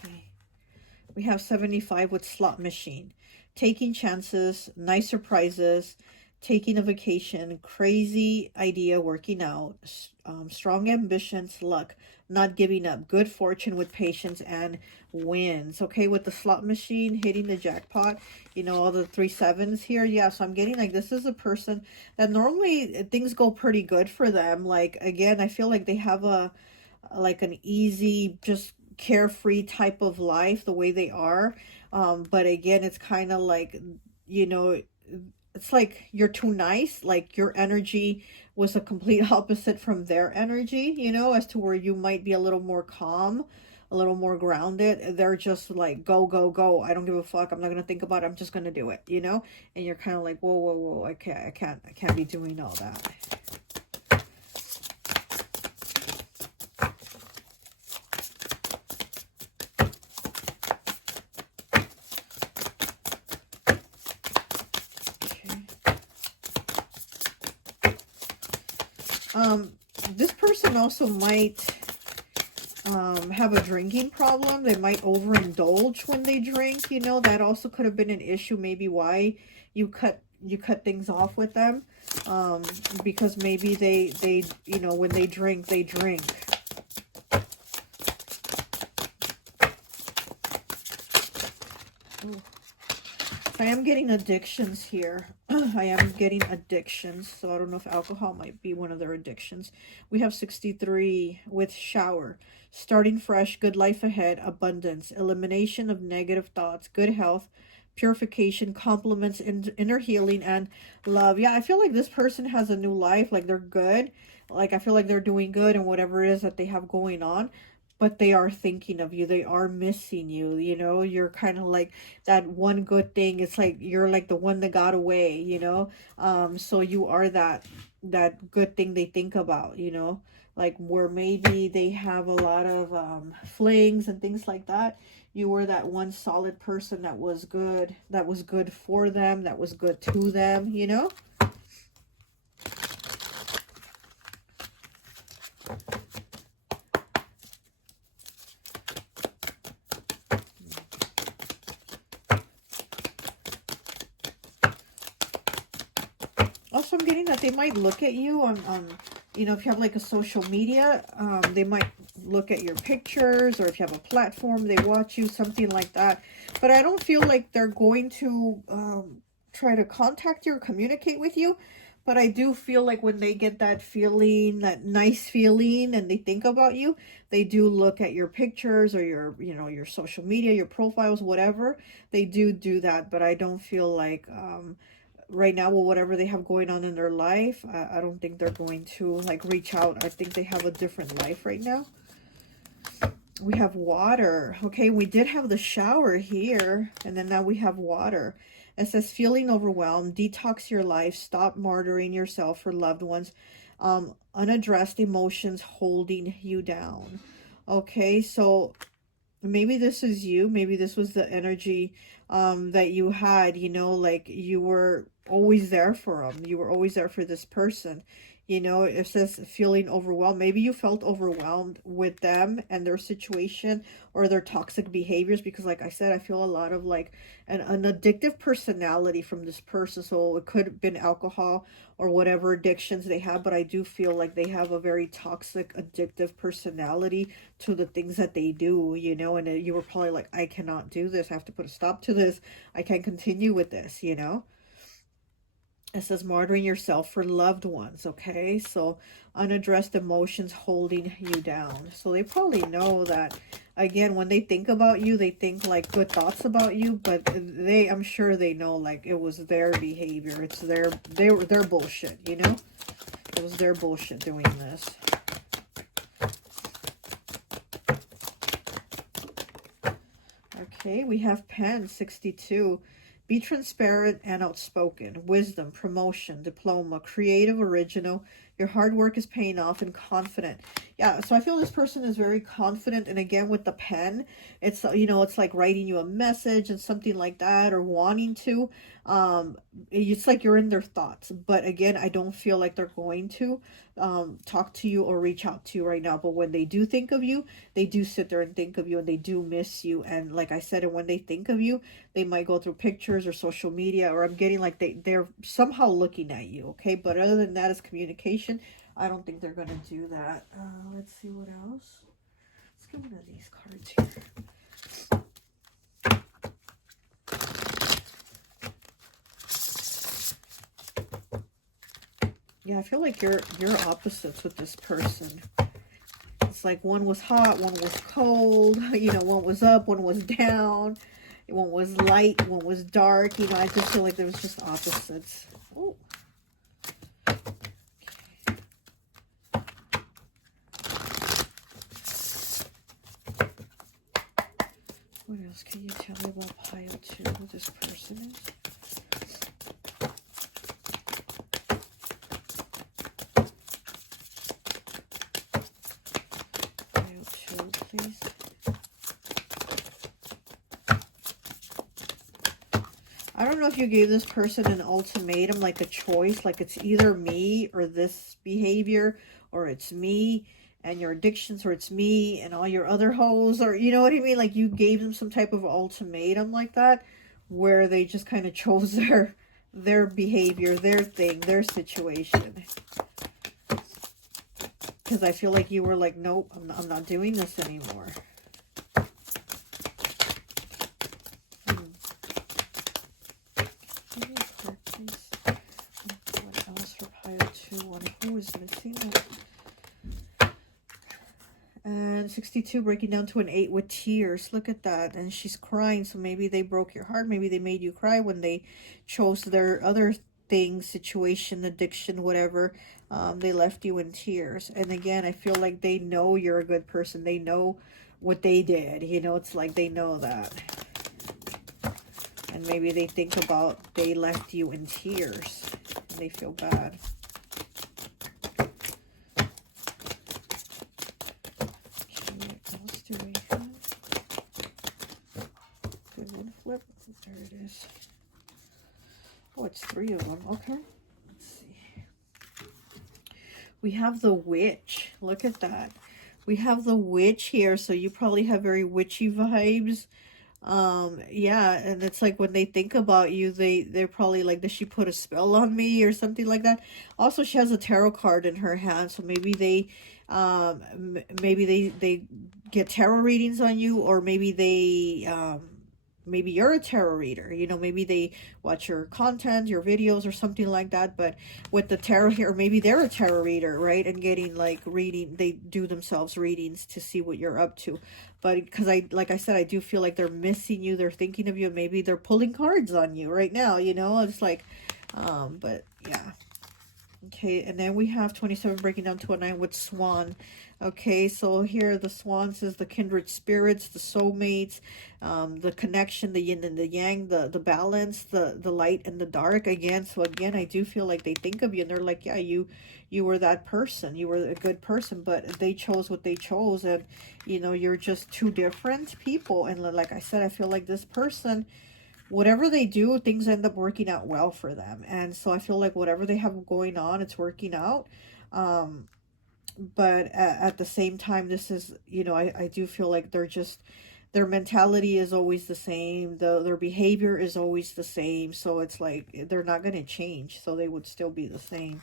Okay. We have 75 with slot machine. Taking chances, nice surprises, taking a vacation, crazy idea working out, strong ambitions, luck, not giving up, good fortune with patience, and wins. Okay, with the slot machine, hitting the jackpot, you know, all the 3 7s here. Yeah, so I'm getting like this is a person that normally things go pretty good for them. Like, again, I feel like they have like an easy, just carefree type of life the way they are. But again, it's kind of like, you know, it's like you're too nice. Like, your energy was a complete opposite from their energy, you know, as to where you might be a little more calm, a little more grounded. They're just like, go, go, go. I don't give a fuck. I'm not going to think about it. I'm just going to do it, you know? And you're kind of like, whoa, whoa, whoa. I can't be doing all that. This person also might have a drinking problem. They might overindulge when they drink, you know. That also could have been an issue, maybe why you cut things off with them, because maybe they you know, when they drink. Ooh. I am getting addictions here. I am getting addictions, so I don't know if alcohol might be one of their addictions. We have 63 with shower, starting fresh, good life ahead, abundance, elimination of negative thoughts, good health, purification, compliments, inner healing, and love. Yeah, I feel like this person has a new life. Like, they're good. Like, I feel like they're doing good in whatever it is that they have going on. but they are thinking of you. They are missing you. You know, you're kind of like that one good thing. It's like you're like the one that got away, you know. So you are that good thing they think about, you know, like where maybe they have a lot of flings and things like that. You were that one solid person that was good for them, that was good to them, you know. Also, I'm getting that they might look at you on you know, if you have like a social media, they might look at your pictures, or if you have a platform, they watch you, something like that. But I don't feel like they're going to try to contact you or communicate with you. But I do feel like when they get that feeling, that nice feeling, and they think about you, they do look at your pictures or your, you know, your social media, your profiles, whatever. They do that, but I don't feel like right now, with whatever they have going on in their life, I don't think they're going to like reach out. I think they have a different life right now. We have water. Okay, we did have the shower here, and then now we have water. It says feeling overwhelmed, detox your life, stop martyring yourself for loved ones, unaddressed emotions holding you down. Okay, so maybe this is you. Maybe this was the energy that you had, you know, like you were always there for them. You were always there for this person. You know, it says feeling overwhelmed. Maybe you felt overwhelmed with them and their situation or their toxic behaviors, because like I said, I feel a lot of like an addictive personality from this person. So it could have been alcohol or whatever addictions they have, but I do feel like they have a very toxic, addictive personality to the things that they do, you know, and you were probably like, I cannot do this. I have to put a stop to this. I can't continue with this, you know. It says martyring yourself for loved ones, okay? So unaddressed emotions holding you down. So they probably know that, again, when they think about you, they think like good thoughts about you, but I'm sure they know like it was their behavior. It's their bullshit, you know? It was their bullshit doing this. Okay, we have pen 62. Be transparent and outspoken. Wisdom, promotion, diploma, creative, original. Your hard work is paying off, and confident. Yeah, so I feel this person is very confident. And again, with the pen, it's, you know, it's like writing you a message and something like that, or wanting to. It's like you're in their thoughts. But again, I don't feel like they're going to talk to you or reach out to you right now. But when they do think of you, they do sit there and think of you, and they do miss you. And like I said, and when they think of you, they might go through pictures or social media, or I'm getting like they're somehow looking at you, okay? But other than that, is communication. I don't think they're going to do that. Let's see what else. Let's get one of these cards here. Yeah, I feel like you're opposites with this person. It's like one was hot, one was cold, you know, one was up, one was down, one was light, one was dark. You know, I just feel like there was just opposites. Oh. What else can you tell me about pile 2, who this person is? Pile 2, please. I don't know if you gave this person an ultimatum, like a choice, like it's either me or this behavior, or it's me and your addictions, or it's me and all your other hoes, or you know what I mean? Like you gave them some type of ultimatum like that, where they just kind of chose their behavior, their thing, their situation. Because I feel like you were like, nope, I'm not doing this anymore. What else for pile 2? Who is missing? And 62 breaking down to an 8 with tears. Look at that. And she's crying. So maybe they broke your heart. Maybe they made you cry when they chose their other thing, situation, addiction, whatever, they left you in tears. And again, I feel like they know you're a good person. They know what they did. You know, it's like they know that. And maybe they think about they left you in tears. And they feel bad. Okay, what else do we have? Good one flip. There it is. Oh, it's 3 of them. Okay. Let's see. We have the witch. Look at that. We have the witch here. So you probably have very witchy vibes. Yeah, and it's like when they think about you, they're probably like, does she put a spell on me or something like that? Also, she has a tarot card in her hand, so maybe they they get tarot readings on you, or maybe they maybe you're a tarot reader, you know, maybe they watch your content, your videos or something like that. But with the tarot here, maybe they're a tarot reader, right? And getting like reading, they do themselves readings to see what you're up to. But because like I said, I do feel like they're missing you, they're thinking of you, maybe they're pulling cards on you right now, you know. It's like but yeah. Okay, and then we have 27 breaking down to a 9 with Swan. Okay, so here the swans is the kindred spirits, the soulmates, the connection, the yin and the yang, the balance, the light and the dark. Again, so again, I do feel like they think of you and they're like, yeah, you were that person, you were a good person, but they chose what they chose, and you know, you're just two different people. And like I said, I feel like this person, whatever they do, things end up working out well for them. And so I feel like whatever they have going on, it's working out. But at the same time, this is, you know, I do feel like they're just, their mentality is always the same. Their behavior is always the same. So it's like, they're not going to change. So they would still be the same.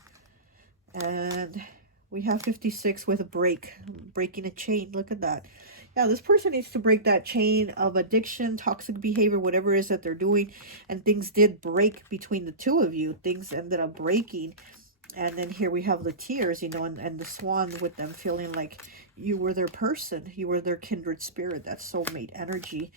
And we have 56 with a breaking a chain. Look at that. Yeah, this person needs to break that chain of addiction, toxic behavior, whatever it is that they're doing. And things did break between the two of you. Things ended up breaking. And then here we have the tears, you know, and the swan with them feeling like you were their person. You were their kindred spirit, that soulmate energy,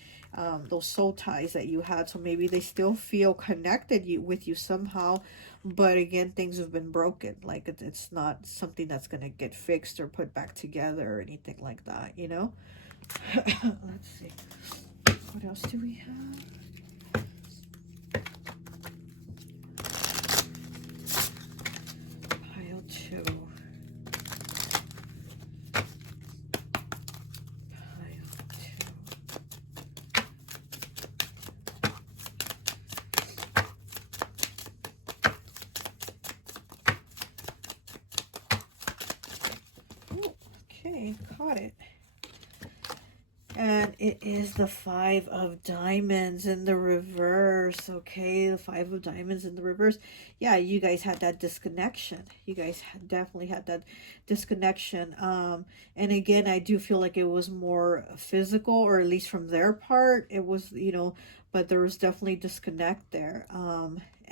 those soul ties that you had. So maybe they still feel connected with you somehow. But again, things have been broken. Like it's not something that's going to get fixed or put back together or anything like that, you know. Let's see. What else do we have? Pile 2. Pile 2. Oh, okay, caught it. And it is the 5 of diamonds in the reverse. Okay, the 5 of diamonds in the reverse. Yeah, you guys had that disconnection. You guys definitely had that disconnection. And again, I do feel like it was more physical, or at least from their part. It was, you know, but there was definitely disconnect there.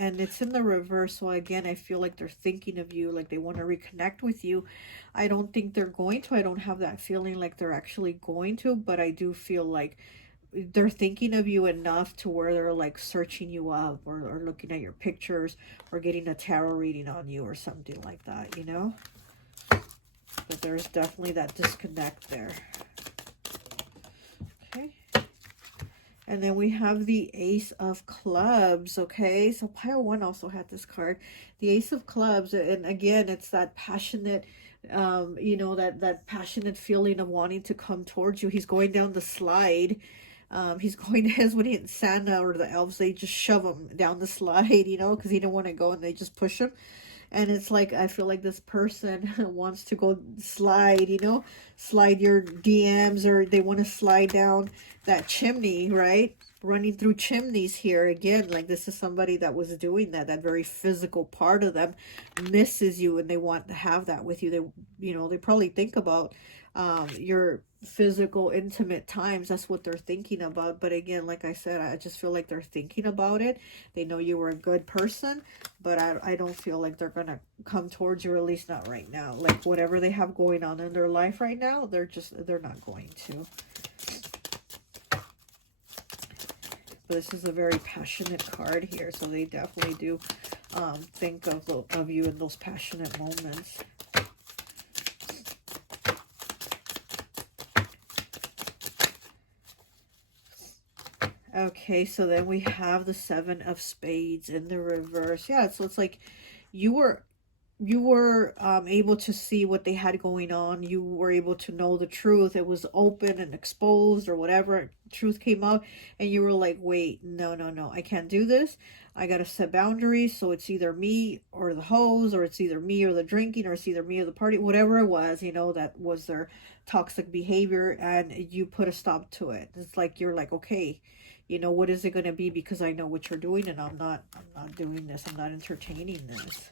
And it's in the reverse. So again, I feel like they're thinking of you, like they want to reconnect with you. I don't think they're going to. I don't have that feeling like they're actually going to, but I do feel like they're thinking of you enough to where they're like searching you up, or looking at your pictures, or getting a tarot reading on you or something like that, you know? But there's definitely that disconnect there. Okay. And then we have the Ace of Clubs, okay? So Pile 1 also had this card. The Ace of Clubs, and again, it's that passionate, you know, that passionate feeling of wanting to come towards you. He's going down the slide. He's going, as when Santa or the elves, they just shove him down the slide, you know, because he don't want to go, and they just push him. And it's like, I feel like this person wants to go slide, you know, slide your DMs, or they want to slide down that chimney, right? Running through chimneys here. Again, like this is somebody that was doing that very physical part of them misses you, and they want to have that with you. They, you know, they probably think about your physical, intimate times. That's what they're thinking about. But again, like I said, I just feel like they're thinking about it. They know you were a good person, but I don't feel like they're gonna come towards you, or at least not right now. Like whatever they have going on in their life right now, they're not going to. But this is a very passionate card here, so they definitely do think of you in those passionate moments. Okay, so then we have the 7 of Spades in the reverse. Yeah, so it's like you were able to see what they had going on. You were able to know the truth. It was open and exposed or whatever. Truth came out and you were like, wait, no, no, no, I can't do this. I got to set boundaries. So it's either me or the hose, or it's either me or the drinking, or it's either me or the party, whatever it was, you know, that was their toxic behavior, and you put a stop to it. It's like, you're like, okay, you know, what is it going to be? Because I know what you're doing, and I'm not doing this. I'm not entertaining this.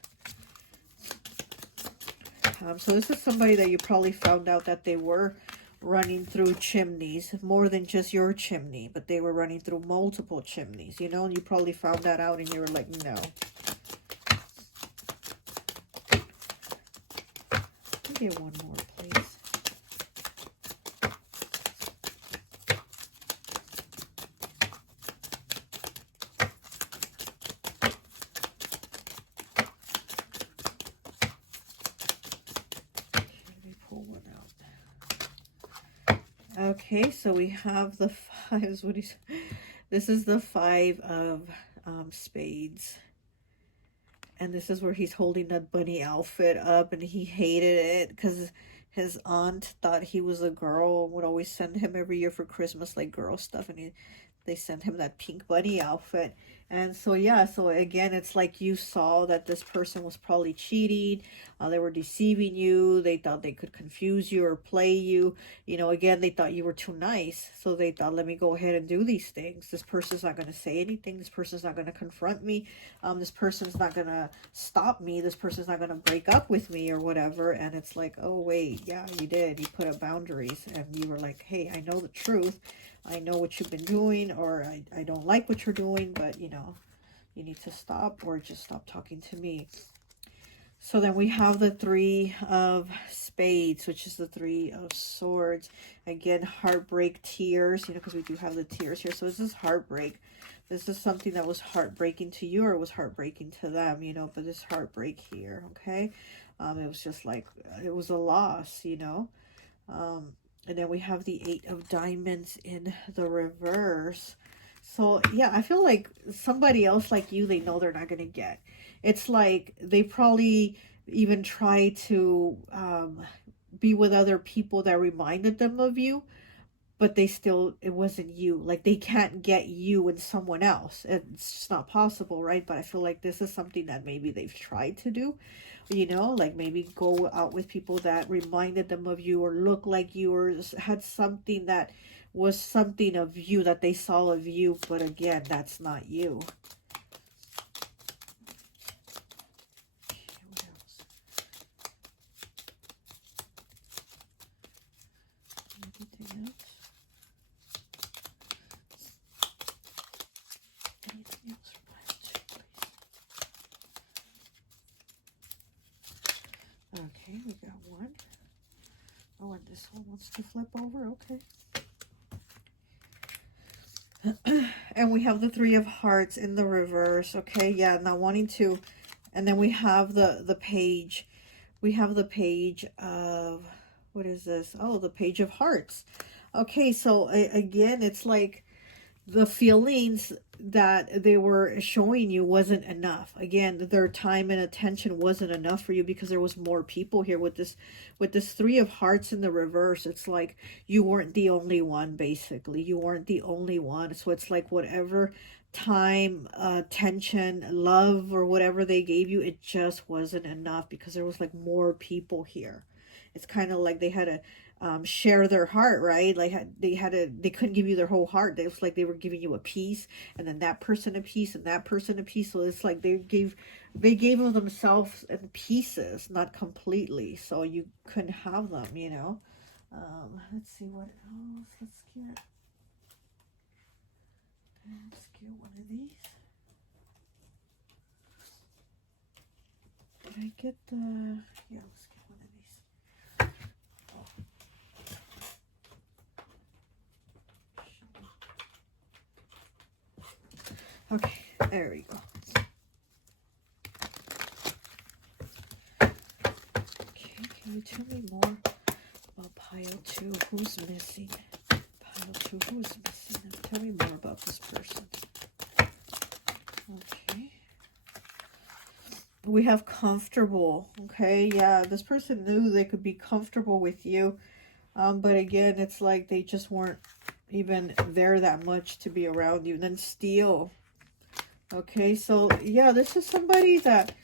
So this is somebody that you probably found out that they were running through chimneys, more than just your chimney, but they were running through multiple chimneys, you know, and you probably found that out and you were like, no. Let me get one more, please. Okay, so we have the 5s. What is this? Is the 5 of Spades, and this is where he's holding that bunny outfit up, and he hated it because his aunt thought he was a girl and would always send him every year for Christmas like girl stuff, and they sent him that pink bunny outfit. And so, yeah, so again, it's like you saw that this person was probably cheating. They were deceiving you. They thought they could confuse you or play you. You know, again, they thought you were too nice. So they thought, let me go ahead and do these things. This person's not going to say anything. This person's not going to confront me. This person's not going to stop me. This person's not going to break up with me or whatever. And it's like, oh, wait, yeah, you did. You put up boundaries. And you were like, hey, I know the truth. I know what you've been doing, or I don't like what you're doing, but, you know, you need to stop, or just stop talking to me. So then we have the 3 of Spades, which is the 3 of Swords. Again, heartbreak, tears, you know, because we do have the tears here. So this is heartbreak. This is something that was heartbreaking to you, or was heartbreaking to them, you know, but this heartbreak here, okay? It was just like, it was a loss, you know. And then we have the 8 of Diamonds in the reverse. So, yeah, I feel like somebody else like you, they know they're not going to get. It's like they probably even try to be with other people that reminded them of you, but it wasn't you. Like, they can't get you in someone else. It's just not possible, right? But I feel like this is something that maybe they've tried to do. You know, like maybe go out with people that reminded them of you, or looked like you, or had something that was something of you that they saw of you. But again, that's not you. What else? Anything else? Anything else for my please? Okay, we got one. Oh, and this one wants to flip over. Okay. And we have the 3 of Hearts in the reverse. Okay, yeah, not wanting to. And then we have the page. We have the page of, what is this? Oh, the Page of Hearts. Okay, so again, it's like the feelings that they were showing you wasn't enough. Again, their time and attention wasn't enough for you, because there was more people here with this 3 of Hearts in the reverse. It's like you weren't the only one, basically. You weren't the only one. So it's like whatever time, attention, love, or whatever they gave you, it just wasn't enough, because there was like more people here. It's kind of like they had to share their heart, right? Like they couldn't give you their whole heart. It was like they were giving you a piece, and then that person a piece, and that person a piece. So it's like they gave of themselves in pieces, not completely. So you couldn't have them, you know. Let's see what else. Let's get one of these. Can I get the? Yeah, let's get one of these. Okay, there we go. Can you tell me more about pile 2? Who's missing? Pile 2, who's missing? Tell me more about this person. Okay. We have comfortable. Okay, yeah, this person knew they could be comfortable with you. But again, it's like they just weren't even there that much to be around you. And then steal. Okay, so yeah, this is somebody that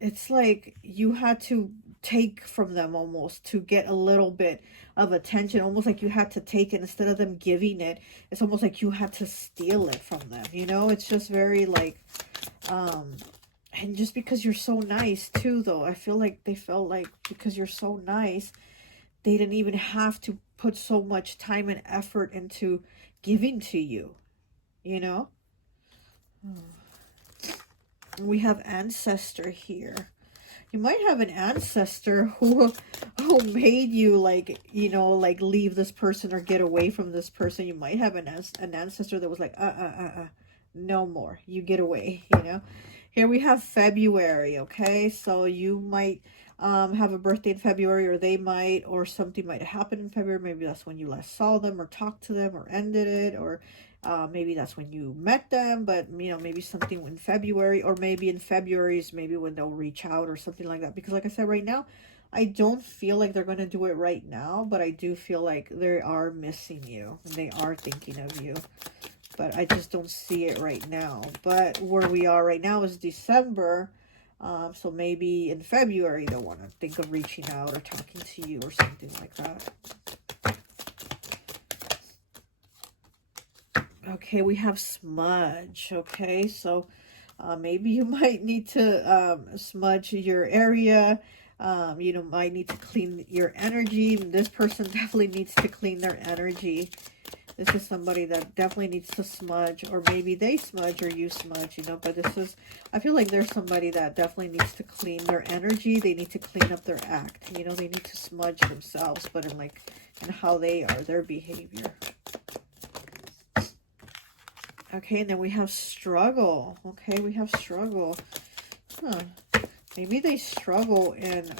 it's like you had to take from them almost to get a little bit of attention, almost like you had to take it instead of them giving it. It's almost like you had to steal it from them, you know? It's just very like, and just because you're so nice too, though, I feel like they felt like because you're so nice, they didn't even have to put so much time and effort into giving to you, you know? We have ancestor here. You might have an ancestor who made you like, you know, like leave this person or get away from this person. You might have an ancestor that was like, no more. You get away, you know. Here we have February, okay? So you might have a birthday in February, or they might, or something might happen in February. Maybe that's when you last saw them or talked to them or ended it, or maybe that's when you met them, but, you know, maybe something in February, or maybe in February is maybe when they'll reach out or something like that. Because like I said, right now, I don't feel like they're going to do it right now, but I do feel like they are missing you and they are thinking of you. But I just don't see it right now. But where we are right now is December. So maybe in February they'll want to think of reaching out or talking to you or something like that. Okay, we have smudge. Okay, so maybe you might need to smudge your area. You know, might need to clean your energy. This person definitely needs to clean their energy. This is somebody that definitely needs to smudge, or maybe they smudge or you smudge, you know, but this is, I feel like there's somebody that definitely needs to clean their energy. They need to clean up their act, you know, they need to smudge themselves, but in like, in how they are, their behavior. Okay, and then we have struggle. Okay, we have struggle. Maybe they struggle in,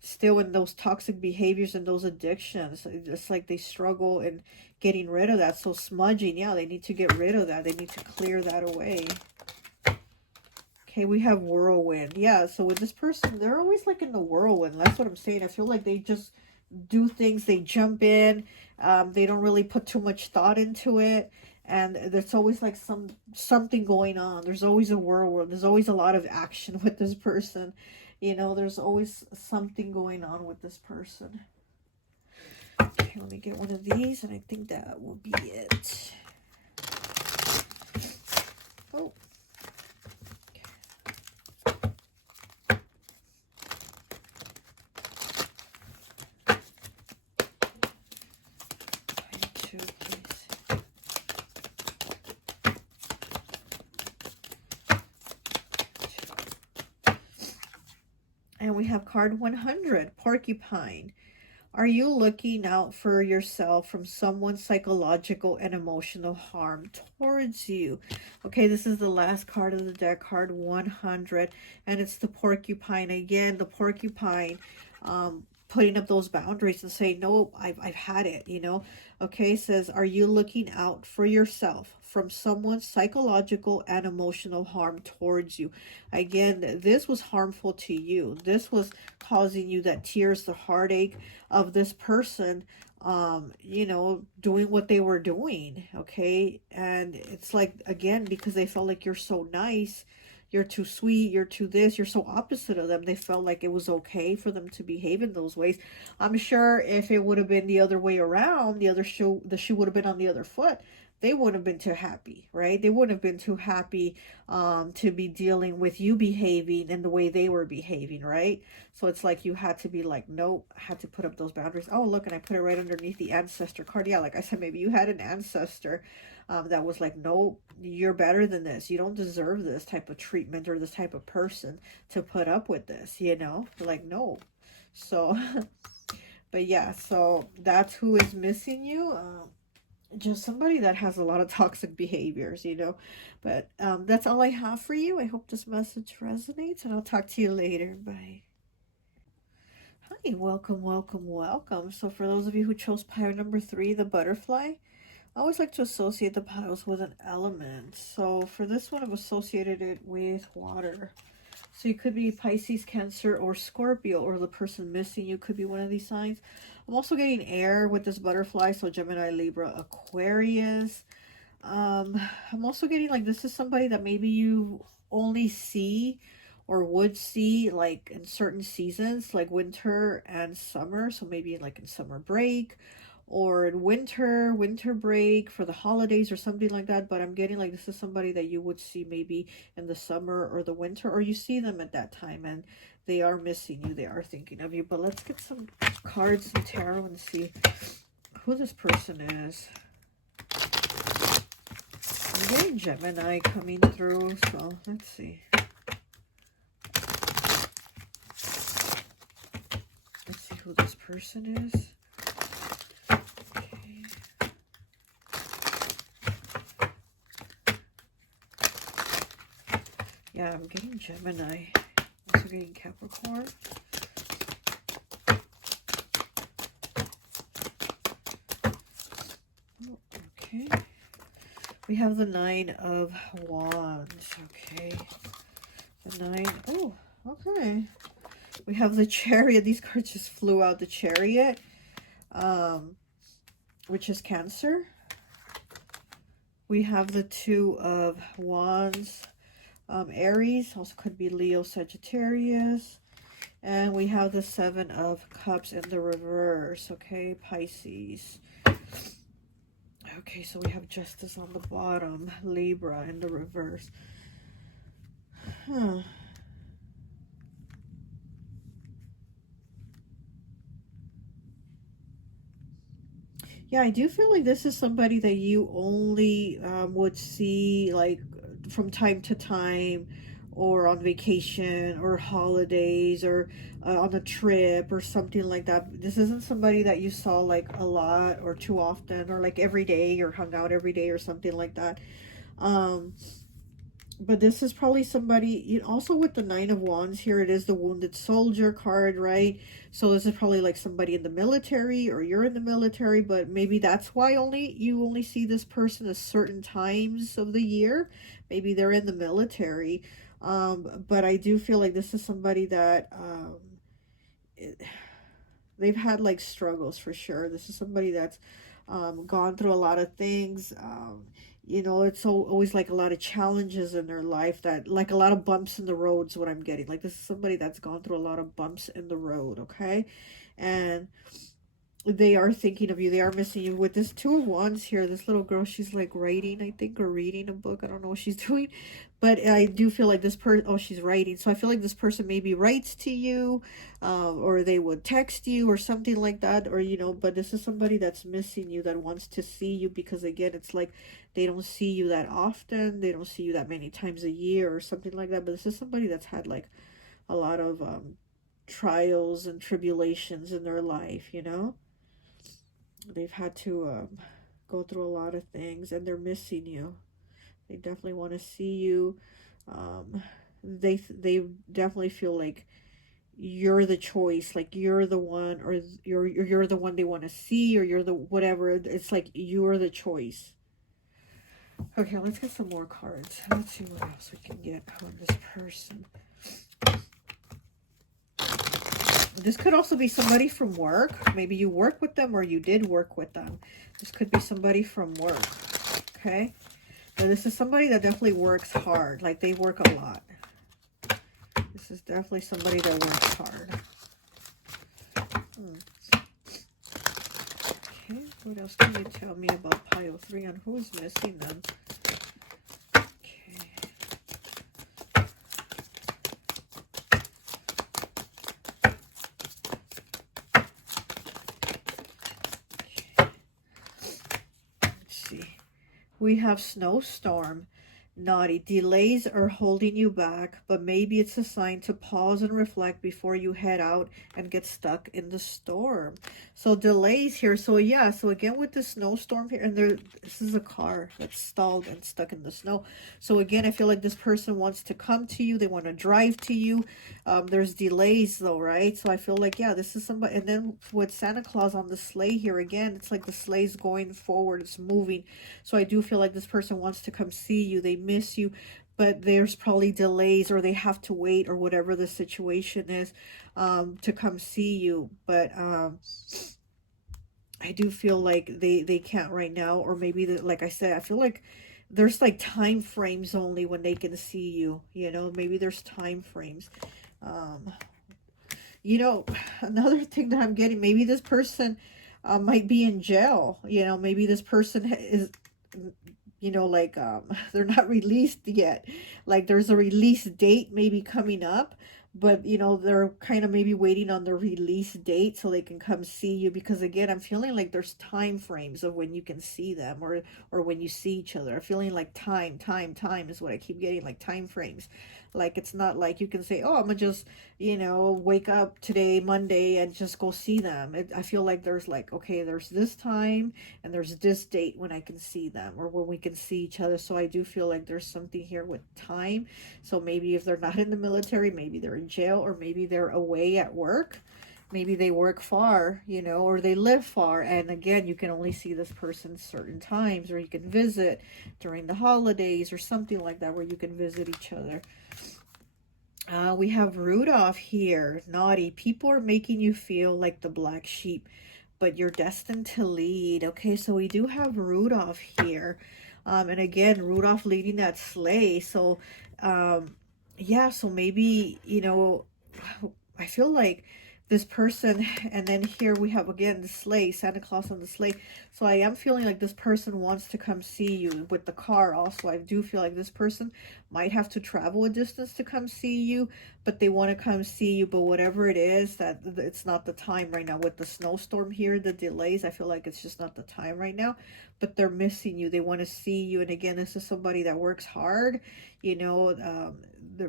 still in those toxic behaviors and those addictions. It's like they struggle in getting rid of that. So smudging, yeah, they need to get rid of that. They need to clear that away. Okay, we have whirlwind. Yeah, so with this person, they're always like in the whirlwind. That's what I'm saying. I feel like they just do things. They jump in. They don't really put too much thought into it. And there's always like something going on. There's always a whirlwind. There's always a lot of action with this person. You know, there's always something going on with this person. Okay, let me get one of these, and I think that will be it. Oh. And we have card 100, Porcupine. Are you looking out for yourself from someone's psychological and emotional harm towards you? Okay, this is the last card of the deck, card 100. And it's the Porcupine. Again, the Porcupine putting up those boundaries and saying, no, I've had it, you know. Okay, it says, are you looking out for yourself from someone's psychological and emotional harm towards you? Again, this was harmful to you. This was causing you that tears, the heartache of this person, you know, doing what they were doing. Okay, and it's like, again, because they felt like you're so nice, you're too sweet, you're too this, you're so opposite of them, they felt like it was okay for them to behave in those ways. I'm sure if it would have been the other way around, the shoe would have been on the other foot, they wouldn't have been too happy, right? They wouldn't have been too happy to be dealing with you behaving in the way they were behaving, right? So it's like you had to be like, nope, I had to put up those boundaries. Oh, look, and I put it right underneath the ancestor card. Yeah, like I said, maybe you had an ancestor that was like, nope, you're better than this. You don't deserve this type of treatment or this type of person to put up with this, you know? Like, no. So, but yeah, so that's who is missing you. just somebody that has a lot of toxic behaviors, But that's all I have for you. I hope this message resonates, and I'll talk to you later. Bye. Hi, welcome, welcome, welcome. So for those of you who chose pile number 3, the butterfly, I always like to associate the piles with an element. So for this one, I've associated it with water. So you could be Pisces, Cancer, or Scorpio, or the person missing you could be one of these signs. I'm also getting air with this butterfly, so Gemini, Libra, Aquarius. I'm also getting like this is somebody that maybe you only see or would see like in certain seasons, like winter and summer. So maybe like in summer break or in winter break for the holidays or something like that. But I'm getting like this is somebody that you would see maybe in the summer or the winter, or you see them at that time and they are missing you, they are thinking of you. But let's get some cards and tarot and see who this person is. I'm getting Gemini coming through, so let's see. Let's see who this person is. Yeah, I'm getting Gemini. Also getting Capricorn. Oh, okay. We have the 9 of Wands. Okay. The 9. Oh, okay. We have the Chariot. These cards just flew out. The Chariot, which is Cancer. We have the 2 of Wands. Aries, also could be Leo, Sagittarius. And we have the 7 of Cups in the reverse, okay, Pisces. Okay, so we have Justice on the bottom, Libra in the reverse. Yeah, I do feel like this is somebody that you only would see like from time to time, or on vacation or holidays, or on a trip or something like that. This isn't somebody that you saw like a lot or too often, or like every day, or hung out every day or something like that. But this is probably somebody, also with the 9 of Wands here, it is the wounded soldier card, right? So this is probably like somebody in the military, or you're in the military, but maybe that's why you only see this person at certain times of the year. Maybe they're in the military. But I do feel like this is somebody that they've had like struggles for sure. This is somebody that's gone through a lot of things. It's always like a lot of challenges in their life, that like a lot of bumps in the roads, what I'm getting. Like this is somebody that's gone through a lot of bumps in the road, okay? And they are thinking of you. They are missing you. With this 2 of Wands here, this little girl, she's like writing, I think, or reading a book. I don't know what she's doing. But I do feel like this person, oh, she's writing. So I feel like this person maybe writes to you, or they would text you or something like that. Or, but this is somebody that's missing you, that wants to see you, because again, it's like they don't see you that often. They don't see you that many times a year or something like that. But this is somebody that's had like a lot of trials and tribulations in their life, They've had to go through a lot of things, and they're missing you. They definitely want to see you. They definitely feel like you're the choice, like you're the one, or you're the one they want to see, or you're the whatever. It's like you're the choice. Okay, let's get some more cards. Let's see what else we can get on this person. This could also be somebody from work. Maybe you work with them, or you did work with them. This could be somebody from work, okay? But this is somebody that definitely works hard. Like they work a lot. This is definitely somebody that works hard. Okay, what else can you tell me about pile 3 on who's missing them? We have snowstorm. Naughty. Delays are holding you back, but maybe it's a sign to pause and reflect before you head out and get stuck in the storm. So delays here. So yeah, so again with the snowstorm here, and this is a car that's stalled and stuck in the snow. So again, I feel like this person wants to come to you. They want to drive to you. There's delays though, right? So I feel like, yeah, this is somebody. And then with Santa Claus on the sleigh here, again, it's like the sleigh's going forward. It's moving. So I do feel like this person wants to come see you. They miss you, but there's probably delays, or they have to wait, or whatever the situation is, to come see you. But I do feel like they can't right now, or maybe that, like I said, I feel like there's like time frames only when they can see you, you know, maybe there's time frames. You know, another thing that I'm getting, maybe this person might be in jail, you know, maybe this person is, you know, like they're not released yet, like there's a release date maybe coming up, but you know, they're kind of maybe waiting on the release date so they can come see you, because again, I'm feeling like there's time frames of when you can see them, or when you see each other. I'm feeling like time is what I keep getting, like time frames. Like it's not like you can say, oh, I'm gonna just, you know, wake up today Monday and just go see them. I feel like there's like, okay, there's this time and there's this date when I can see them, or when we can see each other. So I do feel like there's something here with time. So maybe if they're not in the military, maybe they're in jail, or maybe they're away at work. Maybe they work far, you know, or they live far. And again, you can only see this person certain times, or you can visit during the holidays or something like that, where you can visit each other. We have Rudolph here. Naughty. People are making you feel like the black sheep, but you're destined to lead. Okay, so we do have Rudolph here. And again, Rudolph leading that sleigh. So, yeah, so maybe, you know, I feel like this person, and then here we have again the sleigh, Santa Claus on the sleigh. So I am feeling like this person wants to come see you with the car. Also, I do feel like this person might have to travel a distance to come see you, but they want to come see you. But whatever it is, that it's not the time right now with the snowstorm here, the delays. I feel like it's just not the time right now, but they're missing you. They want to see you. And again, this is somebody that works hard, you know,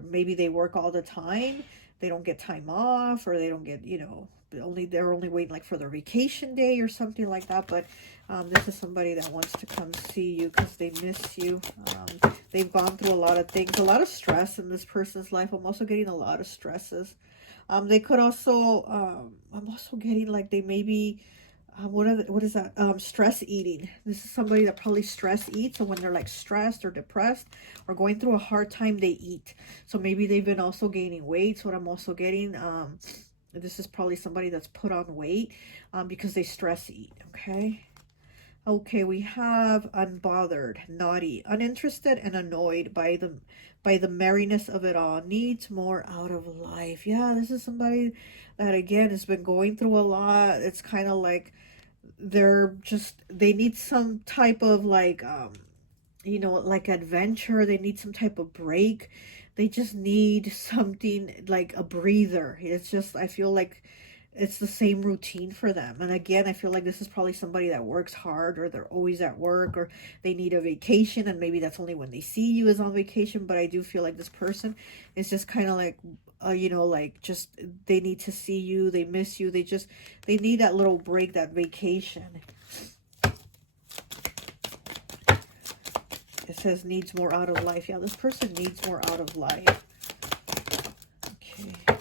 maybe they work all the time. They don't get time off, or they don't get, you know, they're only waiting like for their vacation day or something like that. But this is somebody that wants to come see you because they miss you. They've gone through a lot of things, a lot of stress in this person's life. I'm also getting a lot of stresses. They could also, I'm also getting like they maybe, what is that? Stress eating. This is somebody that probably stress eats. So when they're like stressed or depressed or going through a hard time, they eat. So maybe they've been also gaining weight. So what I'm also getting, this is probably somebody that's put on weight because they stress eat. Okay. Okay, we have unbothered, naughty, uninterested, and annoyed by the merriness of it all. Needs more out of life. Yeah, this is somebody that again has been going through a lot. It's kind of like they need some type of like you know, like adventure. They need some type of break. They just need something like a breather. It's just, I feel like it's the same routine for them. And again, I feel like this is probably somebody that works hard, or they're always at work, or they need a vacation, and maybe that's only when they see you is on vacation. But I do feel like this person is just kind of like, you know, like just they need to see you, they miss you, they need that little break, that vacation. It says needs more out of life. Yeah, this person needs more out of life. Okay.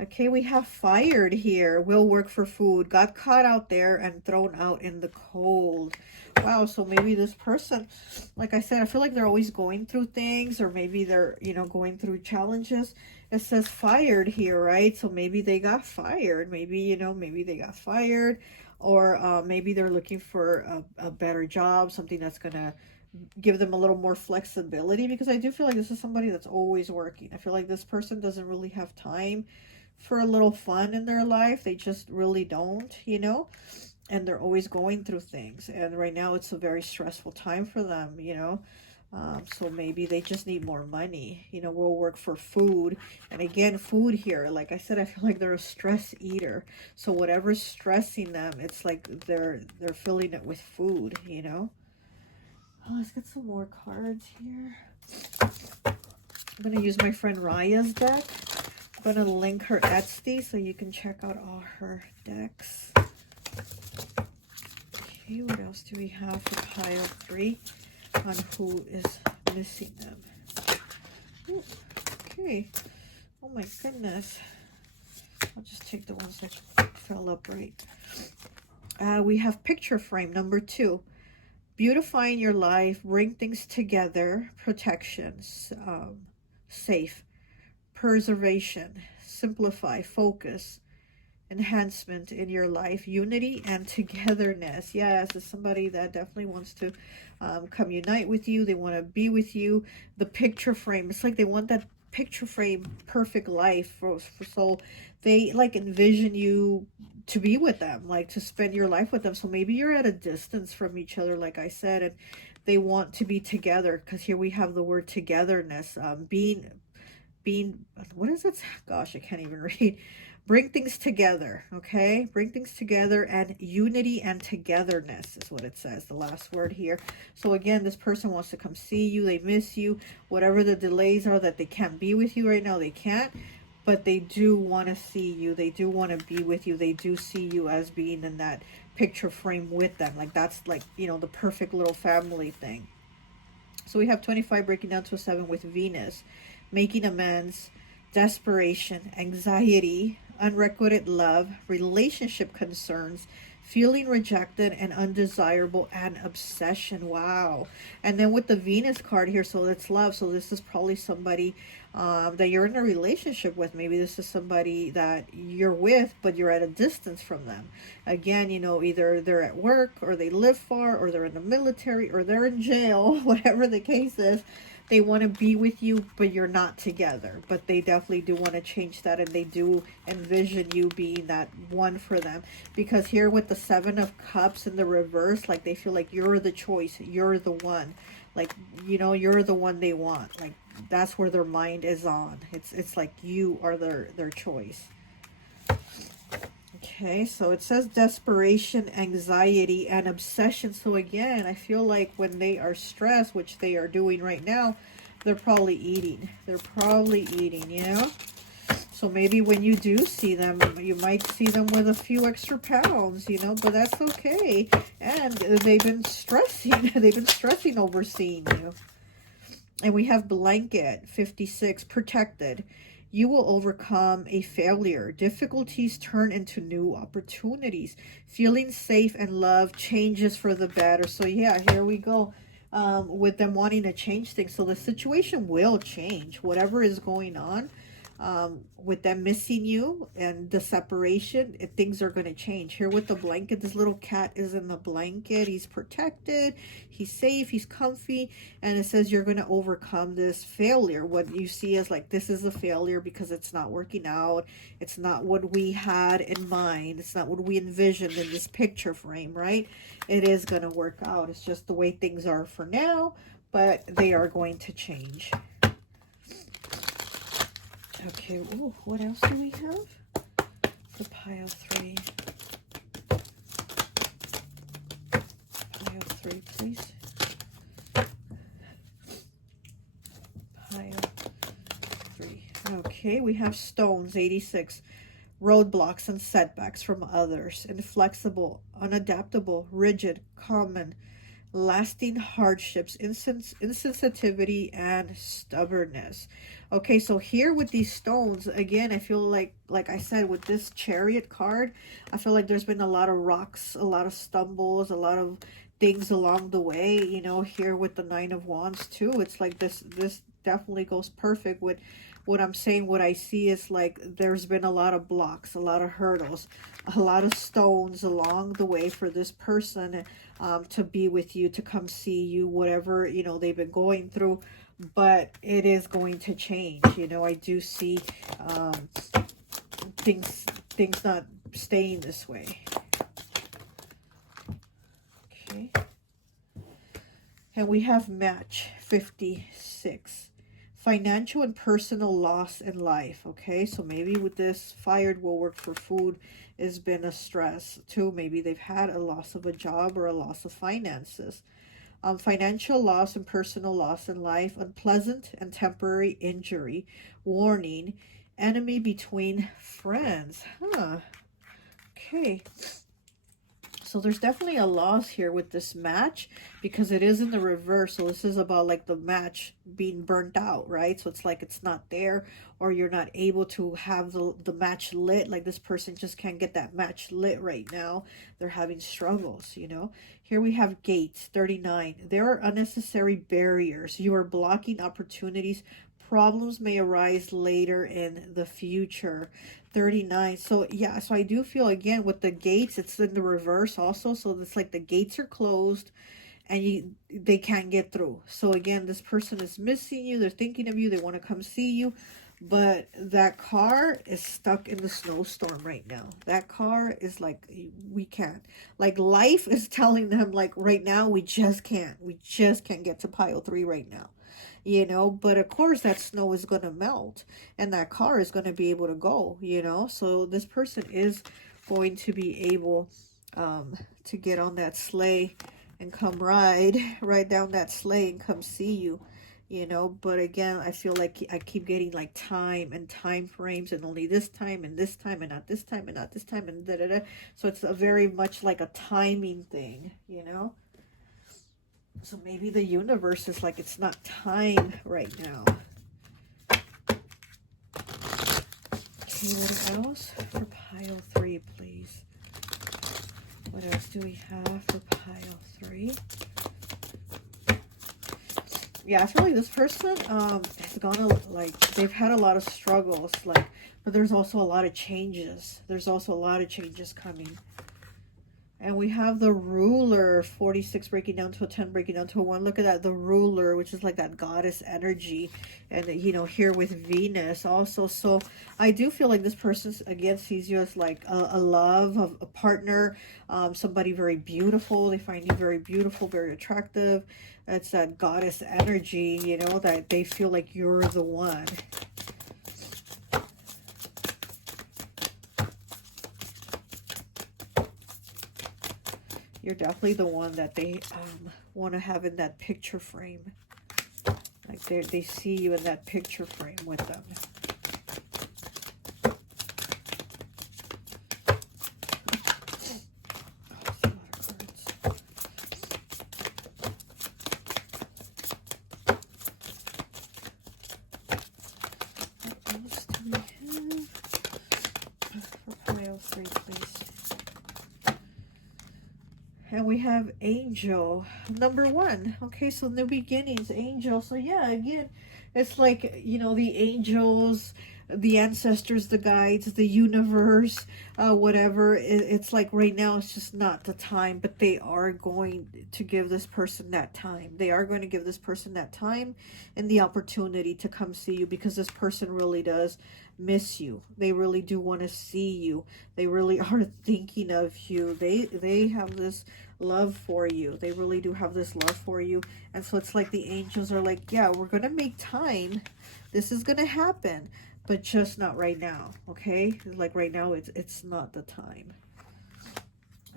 Okay, we have fired here. Will work for food. Got caught out there and thrown out in the cold. Wow, so maybe this person, like I said, I feel like they're always going through things, or maybe they're, you know, going through challenges. It says fired here, right? So maybe they got fired. Maybe, you know, maybe they got fired, or maybe they're looking for a better job, something that's going to give them a little more flexibility, because I do feel like this is somebody that's always working. I feel like this person doesn't really have time for a little fun in their life. They just really don't, you know, and they're always going through things. And right now it's a very stressful time for them, you know. So maybe they just need more money, you know. We'll work for food. And again, food here, like I said, I feel like they're a stress eater. So whatever's stressing them, it's like they're filling it with food, you know. let's get some more cards here. I'm going to use my friend Raya's deck. I'm going to link her Etsy so you can check out all her decks. Okay, what else do we have for pile 3 on who is missing them? Ooh, okay. Oh my goodness. I'll just take the ones that fell upright. We have picture frame number 2. Beautifying your life, bring things together, protections, safe, preservation, simplify, focus, enhancement in your life, unity and togetherness. Yes, it's somebody that definitely wants to come unite with you. They want to be with you. The picture frame, it's like they want that picture frame perfect life so they like envision you to be with them, like to spend your life with them. So maybe you're at a distance from each other, like I said, and they want to be together, because here we have the word togetherness, being what is it? Gosh, I can't even read. Bring things together, okay? Bring things together, and unity and togetherness is what it says, the last word here. So again, this person wants to come see you. They miss you. Whatever the delays are that they can't be with you right now, they can't. But they do want to see you. They do want to be with you. They do see you as being in that picture frame with them. Like that's like, you know, the perfect little family thing. So we have 25 breaking down to a 7 with Venus. Making amends, desperation, anxiety, unrequited love, relationship concerns, feeling rejected and undesirable, and obsession. Wow. And then with the Venus card here, so it's love. So this is probably somebody that you're in a relationship with. Maybe this is somebody that you're with, but you're at a distance from them. Again, you know, either they're at work, or they live far, or they're in the military, or they're in jail, whatever the case is. They want to be with you, but you're not together. But they definitely do want to change that, and they do envision you being that one for them. Because here with the 7 of Cups in the reverse, like they feel like you're the choice. You're the one. Like, you know, you're the one they want. Like, that's where their mind is on. It's like you are their choice. Okay, so it says desperation, anxiety, and obsession. So again, I feel like when they are stressed, which they are doing right now, they're probably eating. They're probably eating, you know? So maybe when you do see them, you might see them with a few extra pounds, you know, but that's okay. And they've been stressing. They've been stressing over seeing you. And we have blanket 56, protected. You will overcome a failure. Difficulties turn into new opportunities. Feeling safe and love changes for the better. So yeah, here we go. With them wanting to change things. So the situation will change. Whatever is going on, with them missing you and the separation, things are going to change. Here with the blanket, this little cat is in the blanket. He's protected, he's safe, he's comfy, and it says you're going to overcome this failure. What you see is like, this is a failure because it's not working out. It's not what we had in mind. It's not what we envisioned in this picture frame, right? It is going to work out. It's just the way things are for now, but they are going to change. Okay, ooh, what else do we have? For pile 3. Pile 3, please. Pile 3. Okay, we have stones, 86. Roadblocks and setbacks from others. Inflexible, unadaptable, rigid, common, lasting hardships, insensitivity, and stubbornness. Okay, so here with these stones, again, I feel like I said, with this Chariot card, I feel like there's been a lot of rocks, a lot of stumbles, a lot of things along the way, you know. Here with the 9 of Wands too, it's like this definitely goes perfect with what I'm saying. What I see is like there's been a lot of blocks, a lot of hurdles, a lot of stones along the way for this person to be with you, to come see you, whatever, you know, they've been going through. But it is going to change, you know. I do see things not staying this way. Okay. And we have match 56. Financial and personal loss in life. Okay, so maybe with this fired will work for food has been a stress too. Maybe they've had a loss of a job or a loss of finances. Financial loss and personal loss in life, unpleasant and temporary injury, warning, enemy between friends. Okay. So there's definitely a loss here with this match because it is in the reverse. So this is about like the match being burnt out, right? So it's like it's not there, or you're not able to have the match lit. Like this person just can't get that match lit right now. They're having struggles, you know. Here we have gates, 39. There are unnecessary barriers. You are blocking opportunities. Problems may arise later in the future. 39. So yeah, so I do feel again with the gates, it's in the reverse also. So it's like the gates are closed and they can't get through. So again, this person is missing you. They're thinking of you. They want to come see you. But that car is stuck in the snowstorm right now. That car is like, we can't. Like life is telling them like right now, we just can't. We just can't get to pile 3 right now. You know, but of course that snow is going to melt and that car is going to be able to go, you know. So this person is going to be able to get on that sleigh and come ride down that sleigh and come see you, you know. But again, I feel like I keep getting like time and time frames and only this time and this time and not this time and not this time and da da da. So it's a very much like a timing thing, you know. So maybe the universe is like, it's not time right now. Okay, what else for pile 3, please? What else do we have for pile 3? Yeah, I feel like this person has gone like, they've had a lot of struggles, like, but there's also a lot of changes. There's also a lot of changes coming. And we have the ruler, 46 breaking down to a 10, breaking down to a 1. Look at that, the ruler, which is like that goddess energy. And, you know, here with Venus also. So I do feel like this person, again, sees you as like a love, a partner, somebody very beautiful. They find you very beautiful, very attractive. It's that goddess energy, you know, that they feel like you're the one. You're definitely the one that they want to have in that picture frame. Like they see you in that picture frame with them. What else do we have for pile 3, please? And we have angel number 1. Okay, so new beginnings, angel. So yeah, again, it's like, you know, the angels, the ancestors, the guides, the universe, whatever. It's like right now it's just not the time, but they are going to give this person that time. They are going to give this person that time and the opportunity to come see you, because this person really does miss you. They really do want to see you. They really are thinking of you. They have this love for you. They really do have this love for you. And so it's like the angels are like, yeah, we're going to make time. This is going to happen, but just not right now. Okay? Like right now, it's not the time.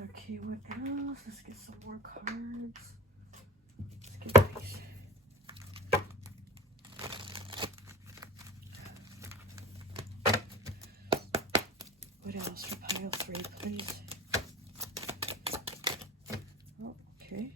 Okay, what else? Let's get some more cards. Let's get these. What else for pile 3, please? Oh, okay.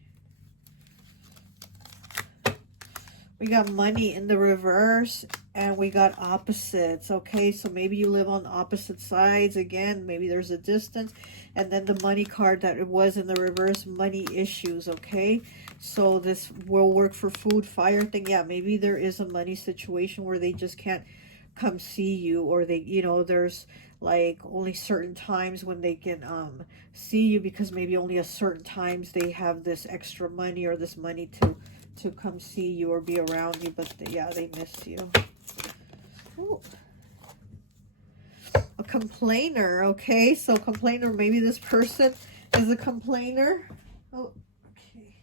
We got money in the reverse, and we got opposites. Okay, so maybe you live on opposite sides. Again, maybe there's a distance. And then the money card that it was in the reverse, money issues. Okay, so this will work for food, fire thing. Yeah, maybe there is a money situation where they just can't come see you, or they, you know, there's like only certain times when they can see you, because maybe only a certain times they have this extra money or this money to come see you or be around you. But yeah, they miss you. Ooh. A complainer. Okay, so complainer, maybe this person is a complainer. Oh, okay.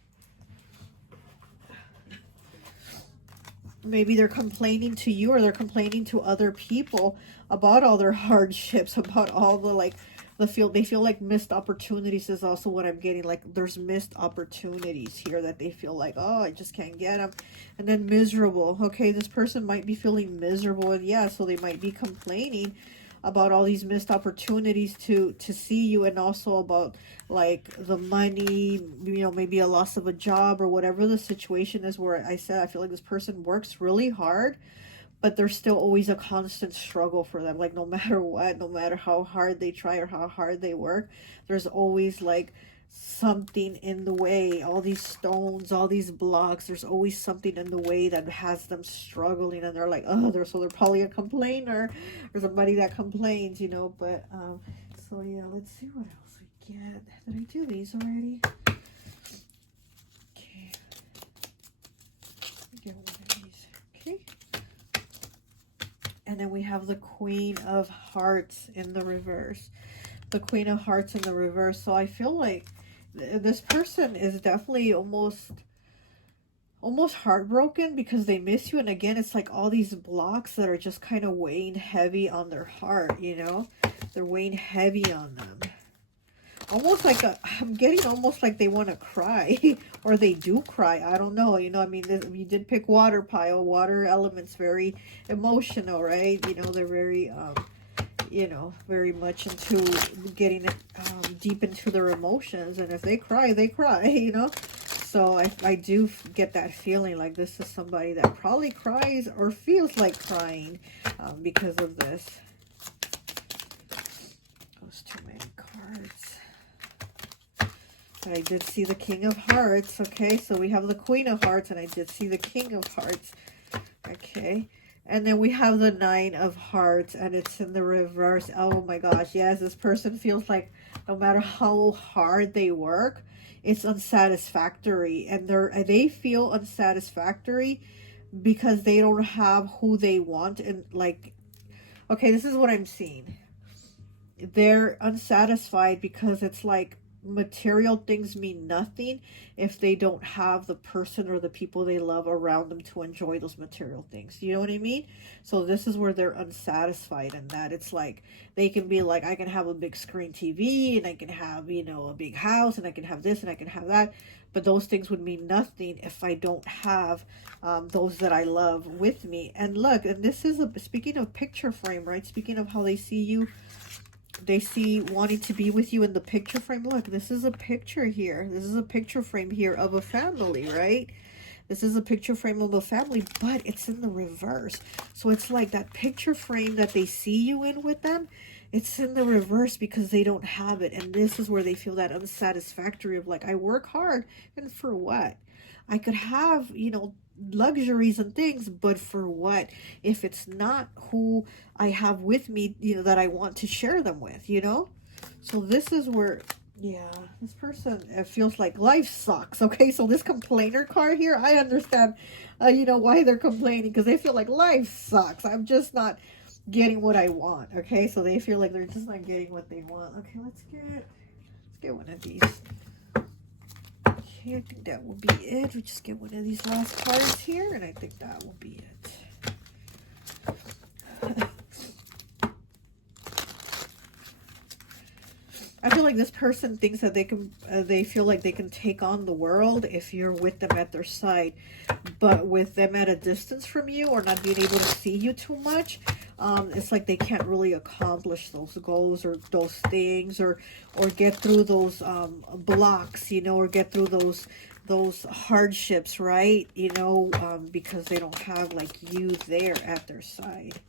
Maybe they're complaining to you, or they're complaining to other people about all their hardships, about all the like they feel like missed opportunities is also what I'm getting. Like there's missed opportunities here that they feel like, oh, I just can't get them. And then miserable. Okay, this person might be feeling miserable, and yeah, so they might be complaining about all these missed opportunities to see you, and also about like the money, you know, maybe a loss of a job or whatever the situation is, where I said I feel like this person works really hard, but there's still always a constant struggle for them. Like no matter what, no matter how hard they try or how hard they work, there's always like something in the way. All these stones, all these blocks, there's always something in the way that has them struggling, and they're like, oh, they're probably a complainer or somebody that complains, you know. But so yeah, let's see what else we get. Did I do these already? Okay, get one of these. Okay. And then we have the Queen of Hearts in the reverse. The Queen of Hearts in the reverse. So I feel like this person is definitely almost heartbroken because they miss you. And again, it's like all these blocks that are just kind of weighing heavy on their heart, you know? They're weighing heavy on them. Almost like I'm getting almost like they want to cry or they do cry. I don't know. You know, I mean, you did pick water pile. Water element's very emotional, right? You know, they're very, you know, very much into getting deep into their emotions. And if they cry, you know. So I do get that feeling like this is somebody that probably cries or feels like crying because of this. Those too many cards. But I did see the King of Hearts. Okay, so we have the Queen of Hearts, and I did see the King of Hearts. Okay, and then we have the Nine of Hearts, and it's in the reverse. Oh my gosh, yes, this person feels like no matter how hard they work, it's unsatisfactory, and they feel unsatisfactory because they don't have who they want. And like, okay, this is what I'm seeing. They're unsatisfied because it's like material things mean nothing if they don't have the person or the people they love around them to enjoy those material things. You know what I mean? So this is where they're unsatisfied, and that it's like they can be like, I can have a big screen TV, and I can have, you know, a big house, and I can have this, and I can have that, but those things would mean nothing if I don't have those that I love with me. And look, and this is speaking of picture frame, right? Speaking of how they see you, they see wanting to be with you in the picture frame. Look, this is a picture here. This is a picture frame here of a family, right? This is a picture frame of a family, but it's in the reverse. So it's like that picture frame that they see you in with them, it's in the reverse because they don't have it. And this is where they feel that unsatisfactory of like, I work hard, and for what? I could have, you know, luxuries and things, but for what if it's not who I have with me, you know, that I want to share them with, you know? So this is where, yeah, this person, it feels like life sucks. Okay, so this complainer card here, I understand you know, why they're complaining, because they feel like life sucks. I'm just not getting what I want. Okay, so they feel like they're just not getting what they want. Okay, let's get one of these. Okay, I think that will be it. We just get one of these last cards here, and I think that will be it. I feel like this person thinks that they feel like they can take on the world if you're with them at their side, but with them at a distance from you or not being able to see you too much, it's like they can't really accomplish those goals or those things, or get through those blocks, you know, or get through those hardships, right? You know, because they don't have like you there at their side.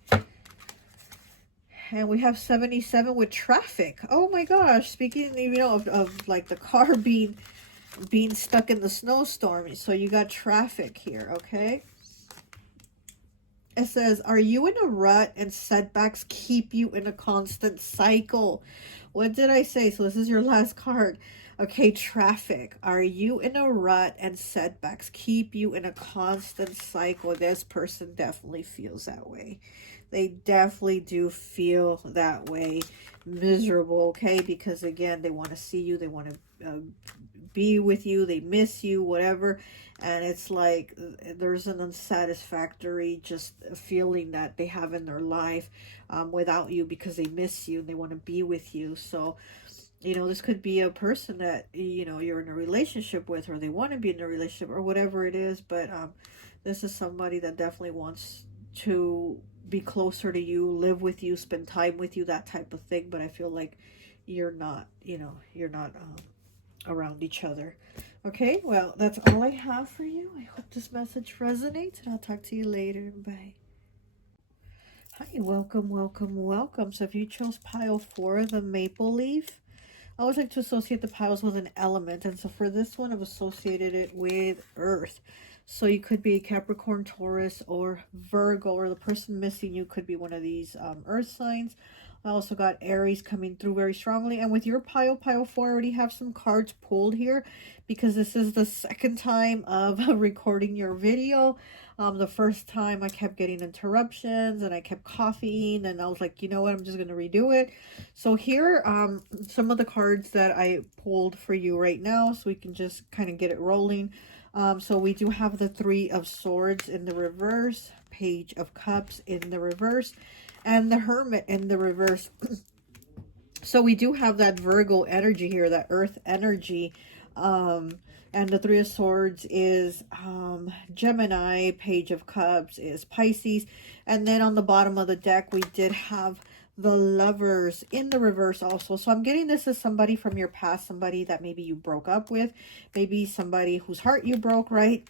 And we have 77 with traffic. Oh my gosh, speaking, you know, of like the car being stuck in the snowstorm. So you got traffic here, okay? It says, are you in a rut and setbacks keep you in a constant cycle? What did I say? So this is your last card. Okay, traffic. Are you in a rut and setbacks keep you in a constant cycle? This person definitely feels that way. They definitely do feel that way. Miserable, okay? Because again, they want to see you. They want to be with you, they miss you, whatever. And it's like there's an unsatisfactory just feeling that they have in their life without you, because they miss you and they want to be with you. So, you know, this could be a person that, you know, you're in a relationship with, or they want to be in a relationship, or whatever it is. But this is somebody that definitely wants to be closer to you, live with you, spend time with you, that type of thing. But I feel like you're not, you know, you're not around each other. Okay, well, that's all I have for you. I hope this message resonates, and I'll talk to you later. Bye. Hi, welcome, welcome, welcome. So if you chose pile 4, the maple leaf, I always like to associate the piles with an element. And so for this one, I've associated it with earth. So you could be Capricorn, Taurus, or Virgo, or the person missing you could be one of these earth signs. I also got Aries coming through very strongly. And with your pile 4, I already have some cards pulled here, because this is the second time of recording your video. The first time I kept getting interruptions and I kept coughing, and I was like, you know what, I'm just going to redo it. So here, some of the cards that I pulled for you right now, so we can just kind of get it rolling. So we do have the 3 of Swords in the reverse, Page of Cups in the reverse, and the Hermit in the reverse. So we do have that Virgo energy here, that earth energy. And the 3 of Swords is Gemini, Page of Cups is Pisces. And then on the bottom of the deck, we did have the Lovers in the reverse also. So I'm getting this as somebody from your past, somebody that maybe you broke up with, maybe somebody whose heart you broke, right?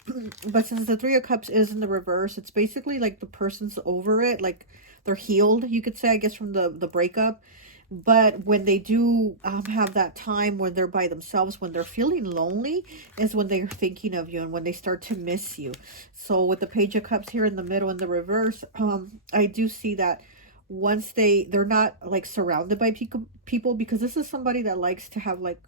But since the 3 of Cups is in the reverse, it's basically like the person's over it, like they're healed, you could say, I guess, from the breakup. But when they do have that time when they're by themselves, when they're feeling lonely, is when they're thinking of you and when they start to miss you. So with the Page of Cups here in the middle in the reverse, I do see that once they're not like surrounded by people, because this is somebody that likes to have like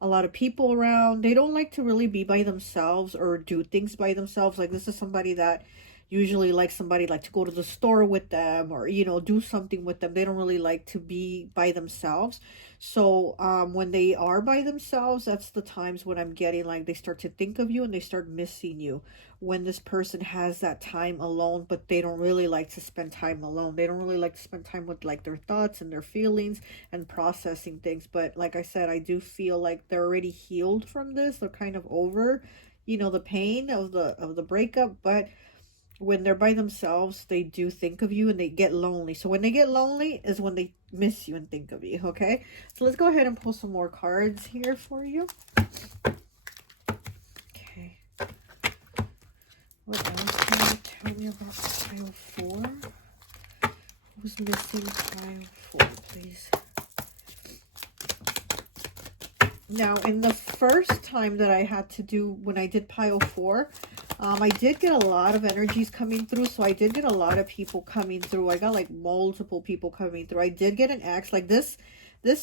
a lot of people around. They don't like to really be by themselves or do things by themselves. Like this is somebody that usually likes somebody like to go to the store with them, or, you know, do something with them. They don't really like to be by themselves. So when they are by themselves, that's the times when I'm getting like they start to think of you and they start missing you. When this person has that time alone, but they don't really like to spend time alone. They don't really like to spend time with like their thoughts and their feelings and processing things. But like I said, I do feel like they're already healed from this. They're kind of over, you know, the pain of the breakup. But when they're by themselves, they do think of you and they get lonely. So when they get lonely is when they miss you and think of you, okay? So let's go ahead and pull some more cards here for you. Okay. What else can you tell me about pile 4? Who's missing pile 4, please? Now, in the first time that I had to do, when I did pile 4, I did get a lot of energies coming through. So I did get a lot of people coming through. I got like multiple people coming through. I did get an X. Like this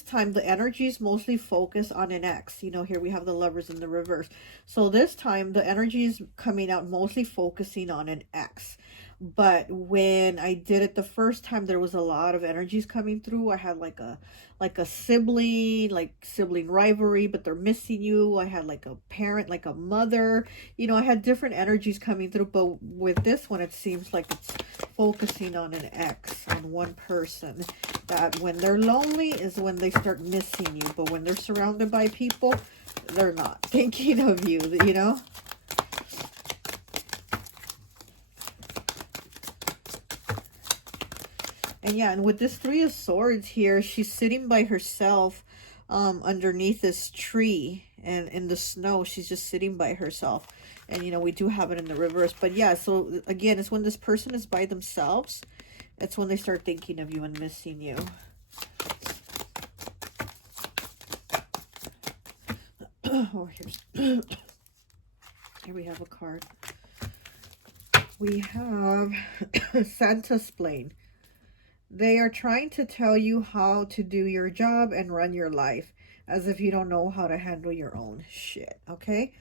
time, the energies mostly focus on an X. You know, here we have the Lovers in the reverse. So this time, the energy is coming out mostly focusing on an X. But when I did it the first time, there was a lot of energies coming through. I had like a sibling rivalry, but they're missing you. I had like a parent, like a mother, you know, I had different energies coming through. But with this one, it seems like it's focusing on an X, on one person, that when they're lonely is when they start missing you. But when they're surrounded by people, they're not thinking of you, you know. And yeah, and with this 3 of Swords here, she's sitting by herself underneath this tree, and in the snow, she's just sitting by herself. And, you know, we do have it in the reverse. But yeah, so again, it's when this person is by themselves, it's when they start thinking of you and missing you. Oh, here we have a card. We have Santa's plane. They are trying to tell you how to do your job and run your life, as if you don't know how to handle your own shit, okay?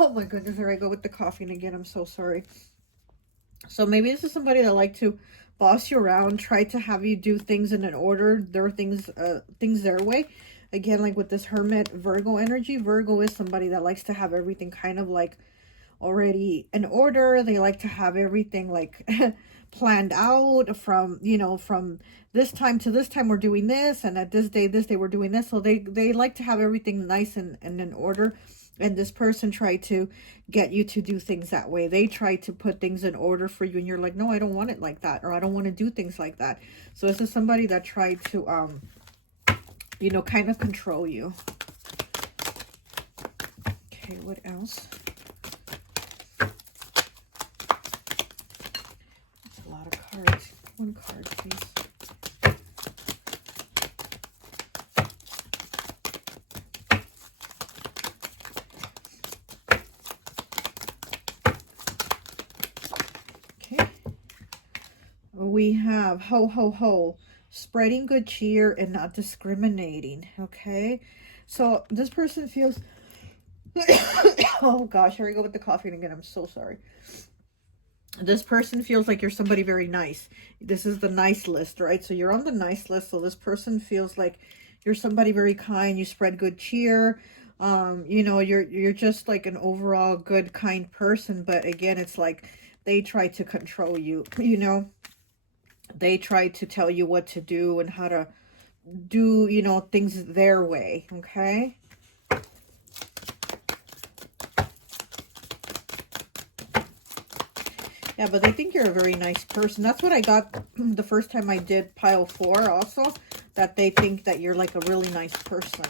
Oh my goodness, there I go with the coughing again. I'm so sorry. So maybe this is somebody that like to boss you around, try to have you do things in an order, their things their way. Again, like with this Hermit Virgo energy, Virgo is somebody that likes to have everything kind of like already in order. They like to have everything like planned out from, you know, from this time to this time we're doing this, and at this day we're doing this. So they like to have everything nice and in order. And this person tried to get you to do things that way. They try to put things in order for you, and you're like, no, I don't want it like that, or I don't want to do things like that. So this is somebody that tried to you know, kind of control you. Okay, what else? That's a lot of cards. One card, please. Okay. We have ho, ho, ho. Spreading good cheer and not discriminating. Okay. So this person feels... oh gosh, here we go with the coughing again. I'm so sorry. This person feels like you're somebody very nice. This is the nice list, right? So you're on the nice list. So this person feels like you're somebody very kind. You spread good cheer. You know, you're just like an overall good, kind person. But again, it's like they try to control you, you know. They try to tell you what to do and how to do, you know, things their way, okay? Yeah, but they think you're a very nice person. That's what I got the first time I did pile 4 also, that they think that you're like a really nice person.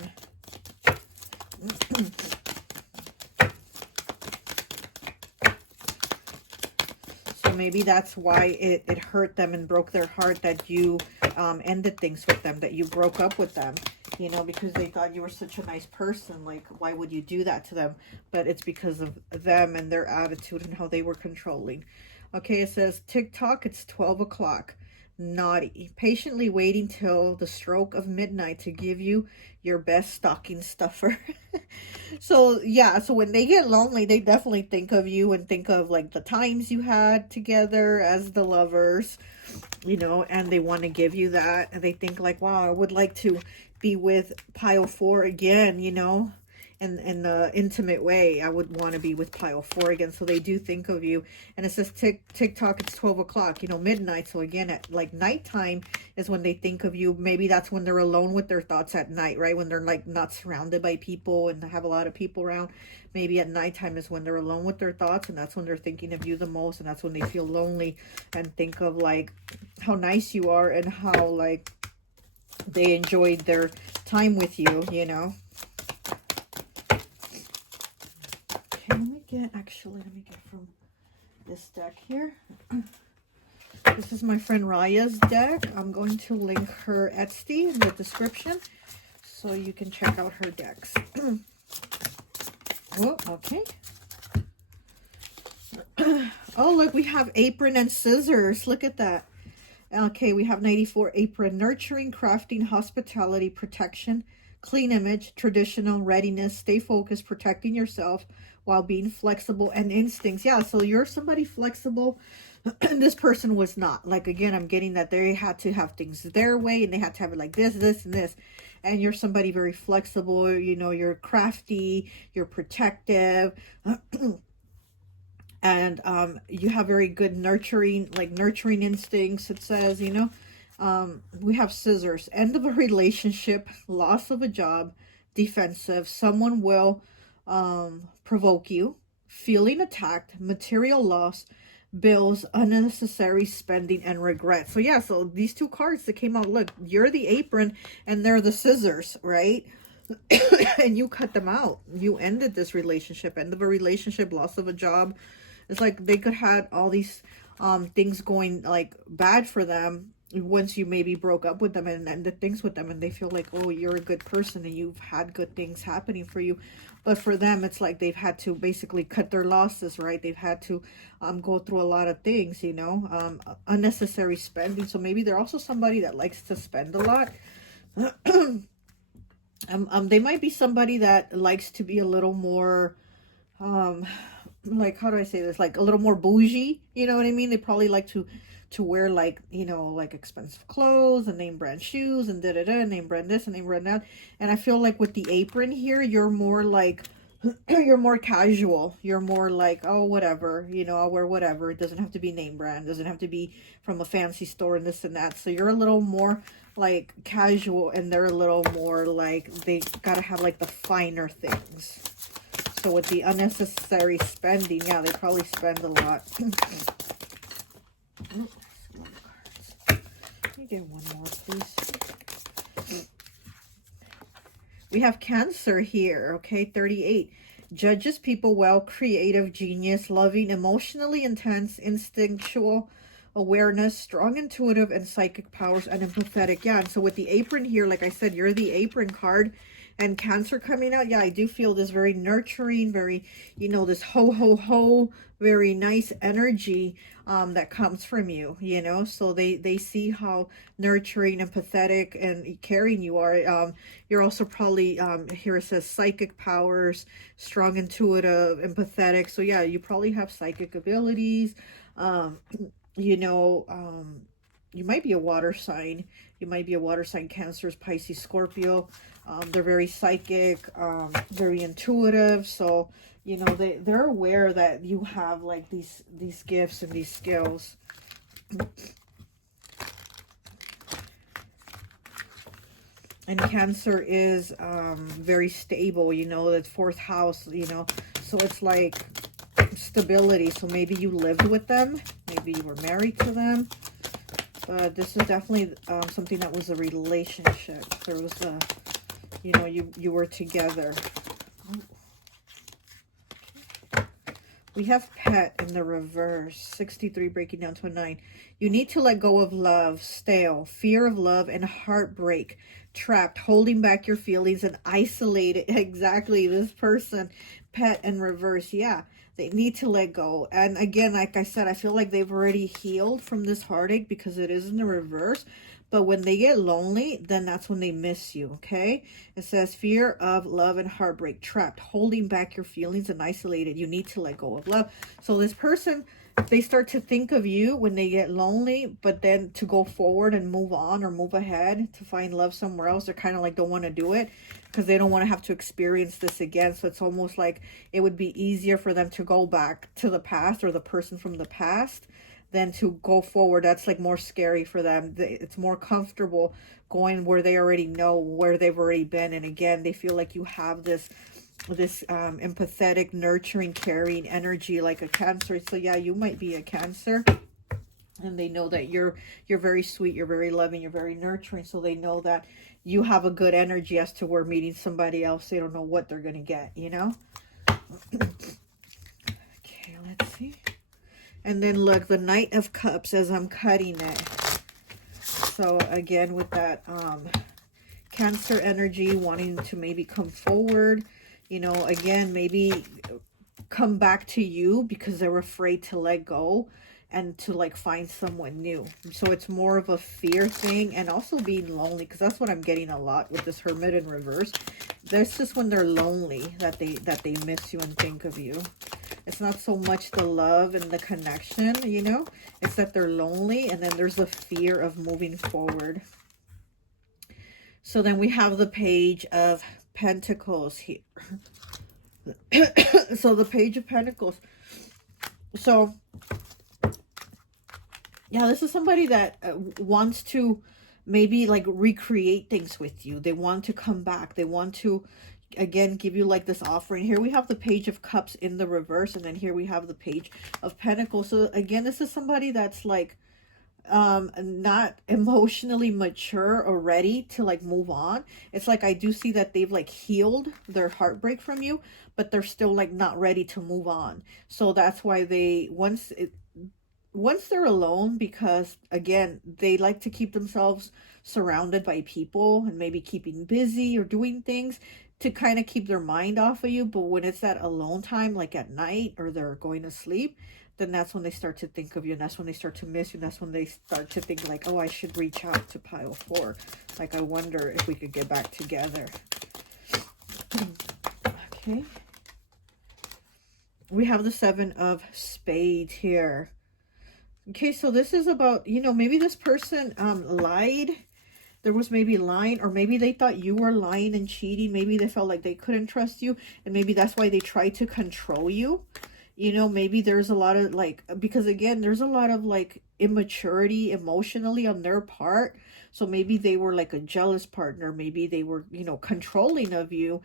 So maybe that's why it hurt them and broke their heart that you ended things with them, that you broke up with them. You know, because they thought you were such a nice person. Like, why would you do that to them? But it's because of them and their attitude and how they were controlling. Okay, it says, tick-tock, it's 12 o'clock. Naughty. Patiently waiting till the stroke of midnight to give you your best stocking stuffer. So, yeah, so when they get lonely, they definitely think of you and think of, like, the times you had together as the lovers, you know, and they want to give you that. And they think, like, wow, I would like to be with pile 4 again, you know, in the intimate way. I would want to be with pile 4 again. So they do think of you. And it says tick-tock, it's 12 o'clock, you know, midnight. So again, at like nighttime is when they think of you. Maybe that's when they're alone with their thoughts at night, right? When they're like not surrounded by people and have a lot of people around. Maybe at nighttime is when they're alone with their thoughts, and that's when they're thinking of you the most, and that's when they feel lonely and think of like how nice you are and how like they enjoyed their time with you, you know. Okay, let me get from this deck here. This is my friend Raya's deck. I'm going to link her Etsy in the description so you can check out her decks. Oh, okay. Oh, look, we have apron and scissors. Look at that. Okay, we have 94 apron, nurturing, crafting, hospitality, protection, clean image, traditional, readiness, stay focused, protecting yourself while being flexible, and instincts. Yeah, so you're somebody flexible. This person was not. Like, again, I'm getting that they had to have things their way, and they had to have it like this, this, and this. And you're somebody very flexible. You know, you're crafty, you're protective. And you have very good nurturing instincts, it says, you know. We have scissors, end of a relationship, loss of a job, defensive, someone will provoke you, feeling attacked, material loss, bills, unnecessary spending, and regret. So yeah, so these two cards that came out, look, you're the apron and they're the scissors, right? And you cut them out. You ended this relationship, end of a relationship, loss of a job. It's like they could have all these things going like bad for them once you maybe broke up with them and ended things with them, and they feel like, oh, you're a good person and you've had good things happening for you. But for them, it's like they've had to basically cut their losses, right? They've had to go through a lot of things, you know, unnecessary spending. So maybe they're also somebody that likes to spend a lot. They might be somebody that likes to be a little more like, how do I say this, like a little more bougie, you know what I mean? They probably like to to wear like, you know, like expensive clothes and name brand shoes and da-da-da, name brand this and name brand that. And I feel like with the apron here, you're more like, you're more casual. You're more like, oh, whatever, you know, I'll wear whatever. It doesn't have to be name brand. It doesn't have to be from a fancy store and this and that. So you're a little more like casual, and they're a little more like, they gotta have like the finer things. So with the unnecessary spending, yeah, they probably spend a lot. Let me get one more, please. We have Cancer here, okay, 38. Judges people well, creative, genius, loving, emotionally intense, instinctual awareness, strong intuitive and psychic powers, and empathetic. Yeah, and so with the apron here, like I said, you're the apron card. And Cancer coming out, yeah, I do feel this very nurturing, very, you know, this ho, ho, ho, very nice energy that comes from you, you know. So they see how nurturing, empathetic, and caring you are. You're also probably, here it says psychic powers, strong, intuitive, empathetic. So yeah, you probably have psychic abilities. You know, you might be a water sign. You might be a water sign, Cancers, Pisces, Scorpio. They're very psychic, very intuitive. So, you know, they're aware that you have like these gifts and these skills. And Cancer is very stable, you know, that's 4th house, you know. So it's like stability. So maybe you lived with them. Maybe you were married to them. But this is definitely something that was a relationship. There was a, you know, you were together. We have Pet in the reverse. 63 breaking down to a 9. You need to let go of love, stale, fear of love, and heartbreak. Trapped, holding back your feelings and isolated. Exactly, this person. Pet in reverse. Yeah, they need to let go. And again, like I said, I feel like they've already healed from this heartache because it is in the reverse. But when they get lonely, then that's when they miss you, okay? It says fear of love and heartbreak, trapped, holding back your feelings and isolated. You need to let go of love. So this person, they start to think of you when they get lonely, but then to go forward and move on or move ahead to find love somewhere else, they're kind of like don't want to do it because they don't want to have to experience this again. So it's almost like it would be easier for them to go back to the past or the person from the past than to go forward. That's like more scary for them. It's more comfortable going where they already know, where they've already been. And again, they feel like you have this empathetic, nurturing, caring energy like a Cancer. So yeah, you might be a Cancer, and they know that you're very sweet, you're very loving, you're very nurturing. So they know that you have a good energy as to where meeting somebody else, they don't know what they're gonna get, you know. Okay, let's see. And then look, the Knight of Cups as I'm cutting it. So again, with that Cancer energy, wanting to maybe come forward, you know, again, maybe come back to you because they're afraid to let go and to like find someone new. So it's more of a fear thing, and also being lonely, because that's what I'm getting a lot with this Hermit in reverse. That's just when they're lonely that they miss you and think of you. It's not so much the love and the connection, you know, it's that they're lonely, and then there's the fear of moving forward. So then we have the Page of Pentacles here. So the Page of Pentacles. So yeah, this is somebody that wants to maybe like recreate things with you. They want to come back. They want to, again, give you like this offering. Here we have the Page of Cups in the reverse, and then here we have the Page of Pentacles. So again, this is somebody that's like not emotionally mature or ready to like move on. It's like I do see that they've like healed their heartbreak from you, but they're still like not ready to move on. So that's why they once they're alone, because again, they like to keep themselves surrounded by people and maybe keeping busy or doing things to kind of keep their mind off of you. But when it's that alone time, like at night or they're going to sleep, then that's when they start to think of you, and that's when they start to miss you, and that's when they start to think like, oh, I should reach out to pile 4. Like, I wonder if we could get back together. Okay. We have the 7 of Spades here. Okay, so this is about, you know, maybe this person lied. There was maybe lying, or maybe they thought you were lying and cheating. Maybe they felt like they couldn't trust you, and maybe that's why they tried to control you. You know, maybe there's a lot of like, because again, there's a lot of like immaturity emotionally on their part. So maybe they were like a jealous partner. Maybe they were, you know, controlling of you,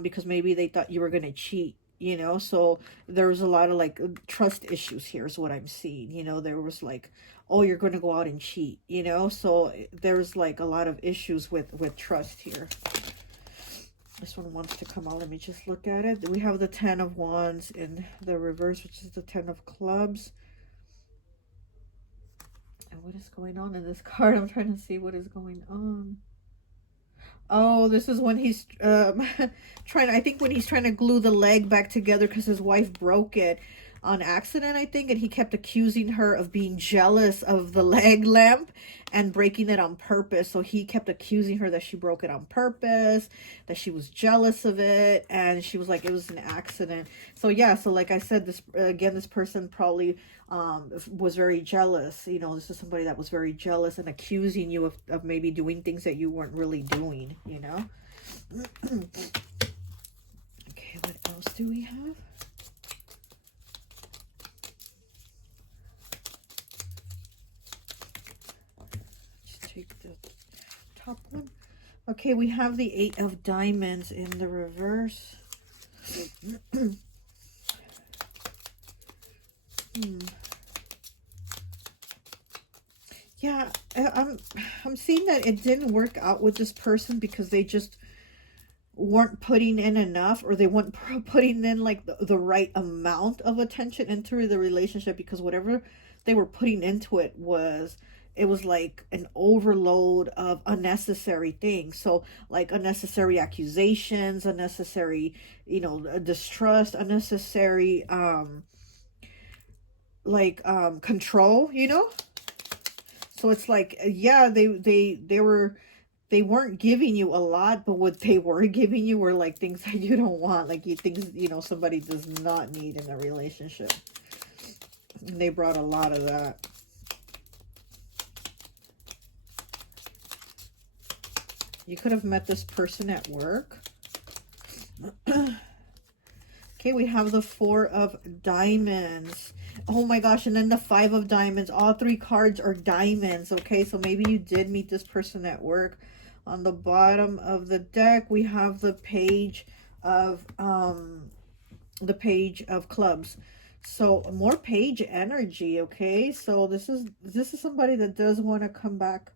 because maybe they thought you were going to cheat. You know, so there's a lot of like trust issues here is what I'm seeing. You know, there was like, oh, you're going to go out and cheat, you know? So there's like a lot of issues with trust here. This one wants to come out. Let me just look at it. We have the 10 of Wands in the reverse, which is the 10 of Clubs. And what is going on in this card? I'm trying to see what is going on. Oh, this is when he's I think when he's trying to glue the leg back together because his wife broke it on accident, I think, and he kept accusing her of being jealous of the leg lamp and breaking it on purpose. So he kept accusing her that she broke it on purpose, that she was jealous of it, and she was like, it was an accident. So yeah, so like I said, this again, this person probably was very jealous. You know, this is somebody that was very jealous and accusing you of maybe doing things that you weren't really doing, you know. Okay, what else do we have? Take the top one. Okay, we have the 8 of Diamonds in the reverse. Yeah, I'm seeing that it didn't work out with this person because they just weren't putting in enough, or they weren't putting in like the right amount of attention into the relationship, because whatever they were putting into it was like an overload of unnecessary things. So like unnecessary accusations, unnecessary, you know, distrust, unnecessary control, you know. So it's like, yeah, they weren't giving you a lot, but what they were giving you were like things that you don't want, like things, you know, somebody does not need in a relationship. And they brought a lot of that. You could have met this person at work. Okay, we have the 4 of Diamonds. Oh my gosh, and then the 5 of Diamonds. All 3 cards are diamonds, okay? So maybe you did meet this person at work. On the bottom of the deck, we have the Page of Clubs. So more page energy, okay? So this is somebody that does want to come back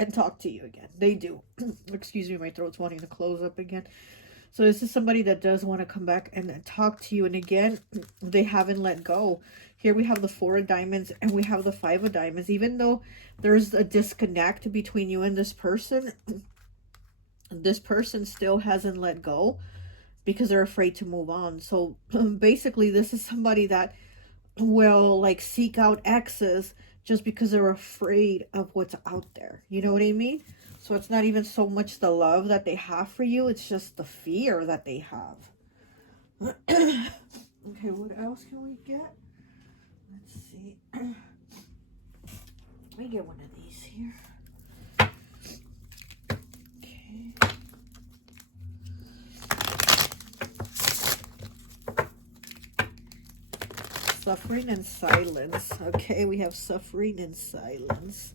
and talk to you again. They do. Excuse me, my throat's wanting to close up again. So this is somebody that does want to come back and talk to you. And again, they haven't let go. Here we have the 4 of Diamonds and we have the 5 of Diamonds. Even though there's a disconnect between you and this person still hasn't let go because they're afraid to move on. So basically, this is somebody that will like seek out exes just because they're afraid of what's out there. You know what I mean? So it's not even so much the love that they have for you. It's just the fear that they have. Okay, what else can we get? Let's see. Let me get one of these here. Okay. Suffering and silence. Okay, we have suffering and silence.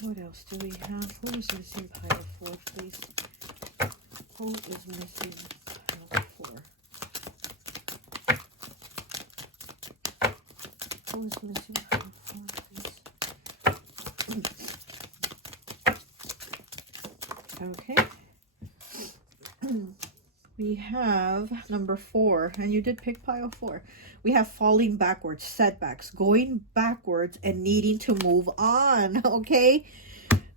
What else do we have? Who is missing pile 4, please? Who is missing pile 4? Who is missing pile 4, please? Okay. We have number 4, and you did pick pile 4. We have falling backwards, setbacks, going backwards and needing to move on, okay?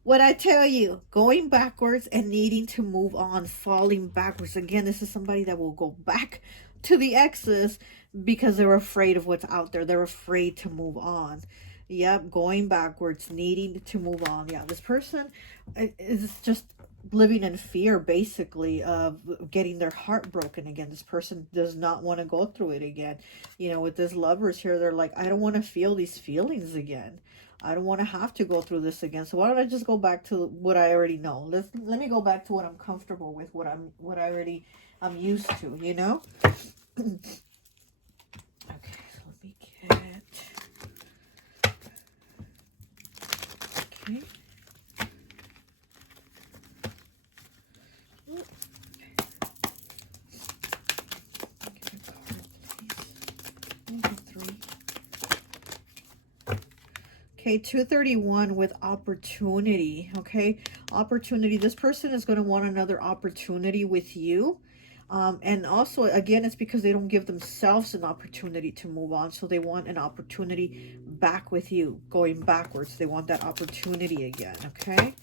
What I tell you, going backwards and needing to move on, falling backwards. Again, this is somebody that will go back to the exes because they're afraid of what's out there. They're afraid to move on. Yep, going backwards, needing to move on. Yeah, this person is just living in fear, basically, of getting their heart broken again. This person does not want to go through it again. You know, with this Lovers here, they're like, I don't want to feel these feelings again. I don't want to have to go through this again. So why don't I just go back to what I already know? Let me go back to what I'm comfortable with, what I'm used to, you know? Okay, so let me get, okay. Okay, 231 with opportunity. Okay, opportunity. This person is going to want another opportunity with you. And also, again, it's because they don't give themselves an opportunity to move on. So they want an opportunity back with you, going backwards. They want that opportunity again. Okay.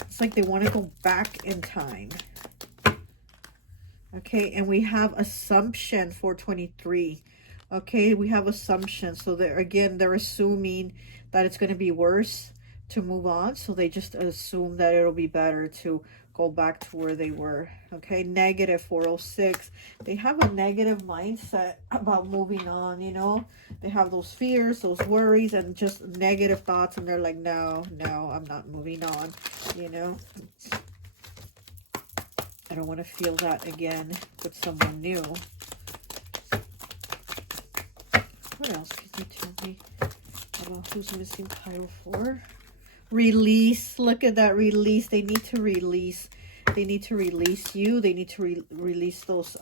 It's like they want to go back in time. Okay, and we have assumption 423. Okay, we have assumption. So they're assuming that it's going to be worse to move on. So they just assume that it'll be better to go back to where they were. Okay, negative 406. They have a negative mindset about moving on, you know. They have those fears, those worries, and just negative thoughts. And they're like, no, I'm not moving on, you know. I don't want to feel that again with someone new. What else can you tell me about who's missing pile 4? Release. Look at that, release. They need to release. They need to release you. They need to release those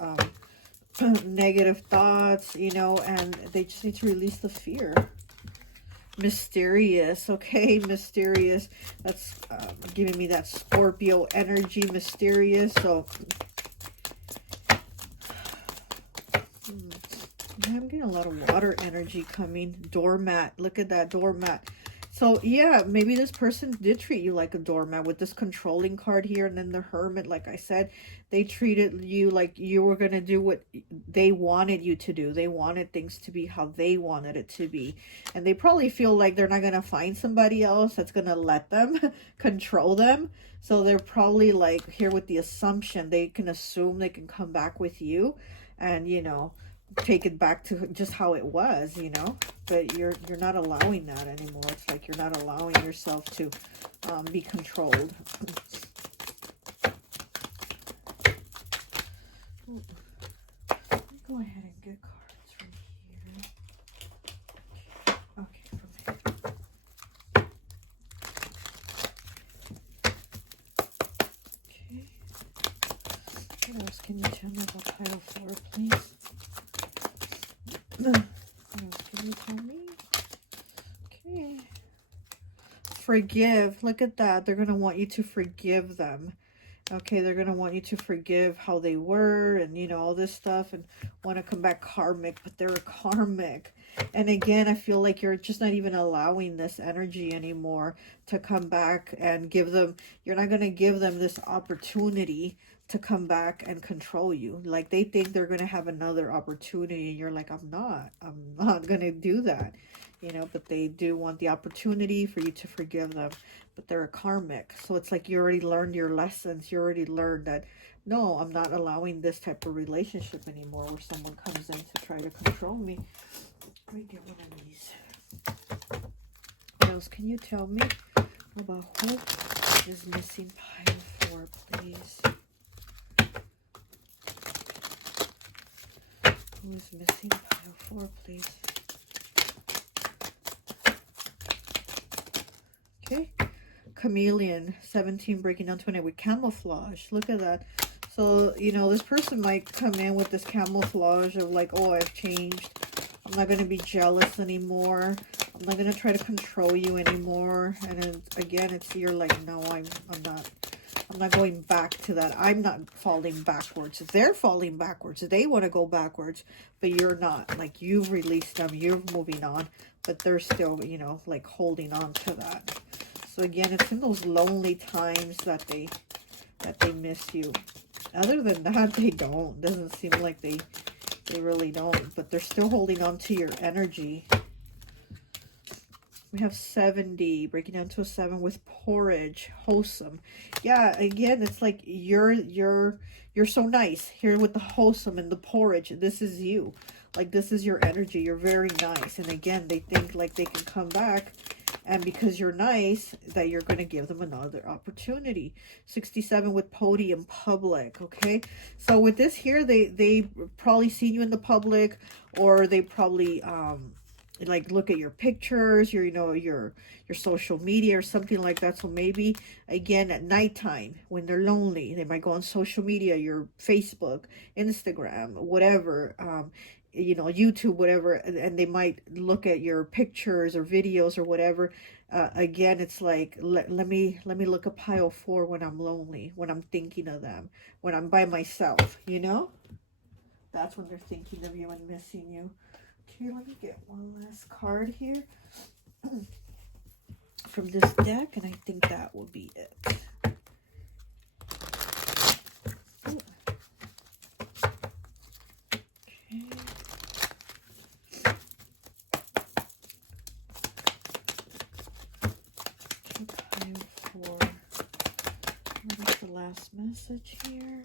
negative thoughts, you know, and they just need to release the fear. Mysterious. Okay, mysterious. That's giving me that Scorpio energy, mysterious. So I'm getting a lot of water energy coming. Doormat. Look at that, doormat. So yeah, maybe this person did treat you like a doormat with this controlling card here, and then the Hermit. Like I said, they treated you like you were going to do what they wanted you to do. They wanted things to be how they wanted it to be. And they probably feel like they're not going to find somebody else that's going to let them control them. So they're probably like here with the assumption they can assume they can come back with you and, you know, take it back to just how it was, you know. But you're not allowing that anymore. It's like you're not allowing yourself to be controlled. Let me go ahead and get cards from here. Okay, from here. Okay. What else can you tell me about pile 4, please? What else can you tell me? Okay. Forgive. Look at that. They're going to want you to forgive them. Okay, they're going to want you to forgive how they were and, you know, all this stuff and want to come back karmic, but they're a karmic. And again, I feel like you're just not even allowing this energy anymore to come back and give them, you're not going to give them this opportunity to come back and control you. Like they think they're going to have another opportunity and you're like, I'm not going to do that, you know, but they do want the opportunity for you to forgive them, but they're a karmic. So it's like you already learned your lessons. You already learned that, no, I'm not allowing this type of relationship anymore where someone comes in to try to control me. Let me get one of these. What else can you tell me about who is missing pile 4, please? Who is missing pile 4, please? Okay. Chameleon, 17 breaking down 20 with camouflage. Look at that. So, you know, this person might come in with this camouflage of like, oh, I've changed. I'm not going to be jealous anymore. I'm not going to try to control you anymore. And then, again, it's you're like, no, I'm not going back to that. I'm not falling backwards. They're falling backwards. They want to go backwards, but you're not. Like, you've released them. You're moving on, but they're still, you know, like holding on to that. So again, it's in those lonely times that they miss you. Other than that, they don't. Doesn't seem like they They really don't, but they're still holding on to your energy. We have 70, breaking down to a 7 with porridge, wholesome. Yeah, again, it's like you're so nice here with the wholesome and the porridge. This is you. Like, this is your energy. You're very nice. And again, they think like they can come back, and because you're nice, that you're going to give them another opportunity. 67 with podium, public, okay? So with this here, they probably seen you in the public, or they probably like look at your pictures, your, you know, your social media or something like that. So maybe again at nighttime when they're lonely, they might go on social media, your Facebook, Instagram, whatever, you know, YouTube, whatever, and they might look at your pictures or videos or whatever. Again, it's like, let me look at pile 4 when I'm lonely, when I'm thinking of them, when I'm by myself, you know, that's when they're thinking of you and missing you. Okay, let me get one last card here from this deck, and I think that will be it. Ooh. Okay. Pile 4. What is the last message here?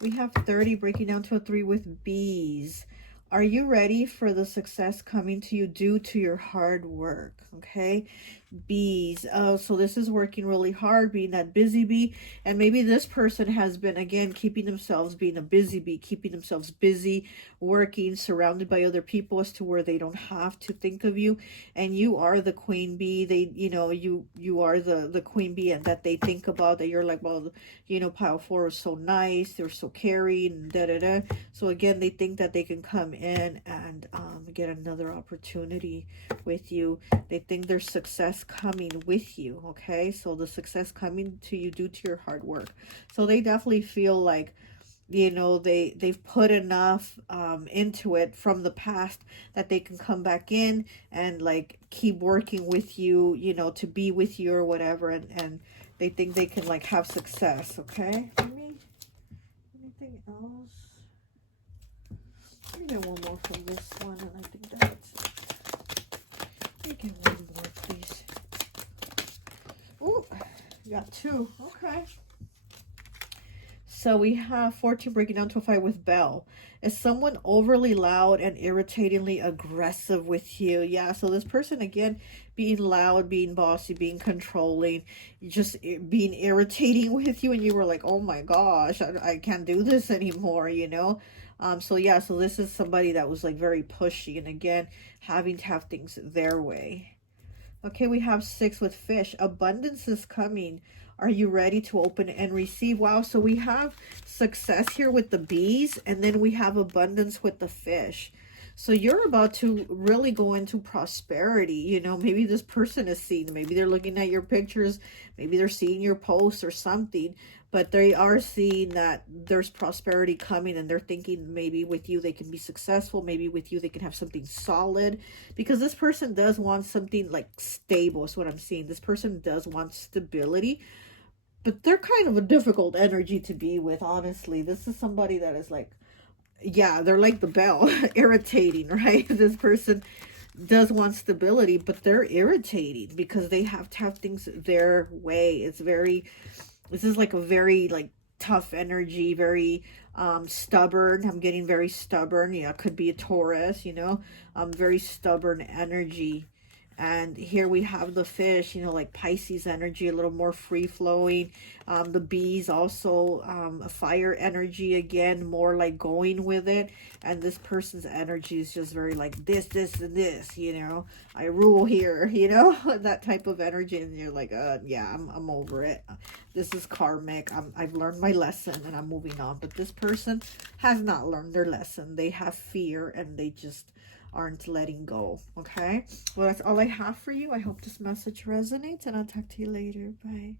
We have 30, breaking down to a 3 with bees. Are you ready for the success coming to you due to your hard work? Okay, bees. Oh, so this is working really hard, being that busy bee. And maybe this person has been, again, keeping themselves, being a busy bee, keeping themselves busy, working, surrounded by other people as to where they don't have to think of you. And you are the queen bee. They, you know, you are the queen bee, and that they think about, that you're like, well, you know, pile 4 is so nice. They're so caring, and da-da-da. So again, they think that they can come in and get another opportunity with you. They think there's success coming with you. Okay, so the success coming to you due to your hard work. So they definitely feel like, you know, they've put enough into it from the past that they can come back in and like keep working with you, you know, to be with you or whatever, and they think they can like have success. Okay, anything else? Let me get one more from this one, and I think that's it. Let me get one more, please. Oh, you got 2. Okay. So we have 14, breaking down to a 5 with bell. Is someone overly loud and irritatingly aggressive with you? Yeah, so this person, again, being loud, being bossy, being controlling, just being irritating with you, and you were like, oh my gosh, I can't do this anymore, you know? So yeah, so this is somebody that was like very pushy, and again, having to have things their way. Okay, we have 6 with fish. Abundance is coming. Are you ready to open and receive? Wow, so we have success here with the bees, and then we have abundance with the fish. So you're about to really go into prosperity. You know, maybe this person is seeing, maybe they're looking at your pictures, maybe they're seeing your posts or something, but they are seeing that there's prosperity coming, and they're thinking maybe with you they can be successful, maybe with you they can have something solid, because this person does want something like stable is what I'm seeing. This person does want stability, but they're kind of a difficult energy to be with, honestly. This is somebody that is like, yeah, they're like the bell, irritating, right? This person does want stability, but they're irritating because they have to have things their way. It's very, this is like a very like tough energy, very stubborn. I'm getting very stubborn. Yeah, could be a Taurus, you know, very stubborn energy. And here we have the fish, you know, like Pisces energy, a little more free-flowing. The bees also, a fire energy, again, more like going with it. And this person's energy is just very like this, and this, you know. I rule here, you know, that type of energy. And you're like, yeah, I'm over it. This is karmic. I've learned my lesson, and I'm moving on. But this person has not learned their lesson. They have fear, and they just aren't letting go. Okay, well, that's all I have for you. I hope this message resonates, and I'll talk to you later. Bye.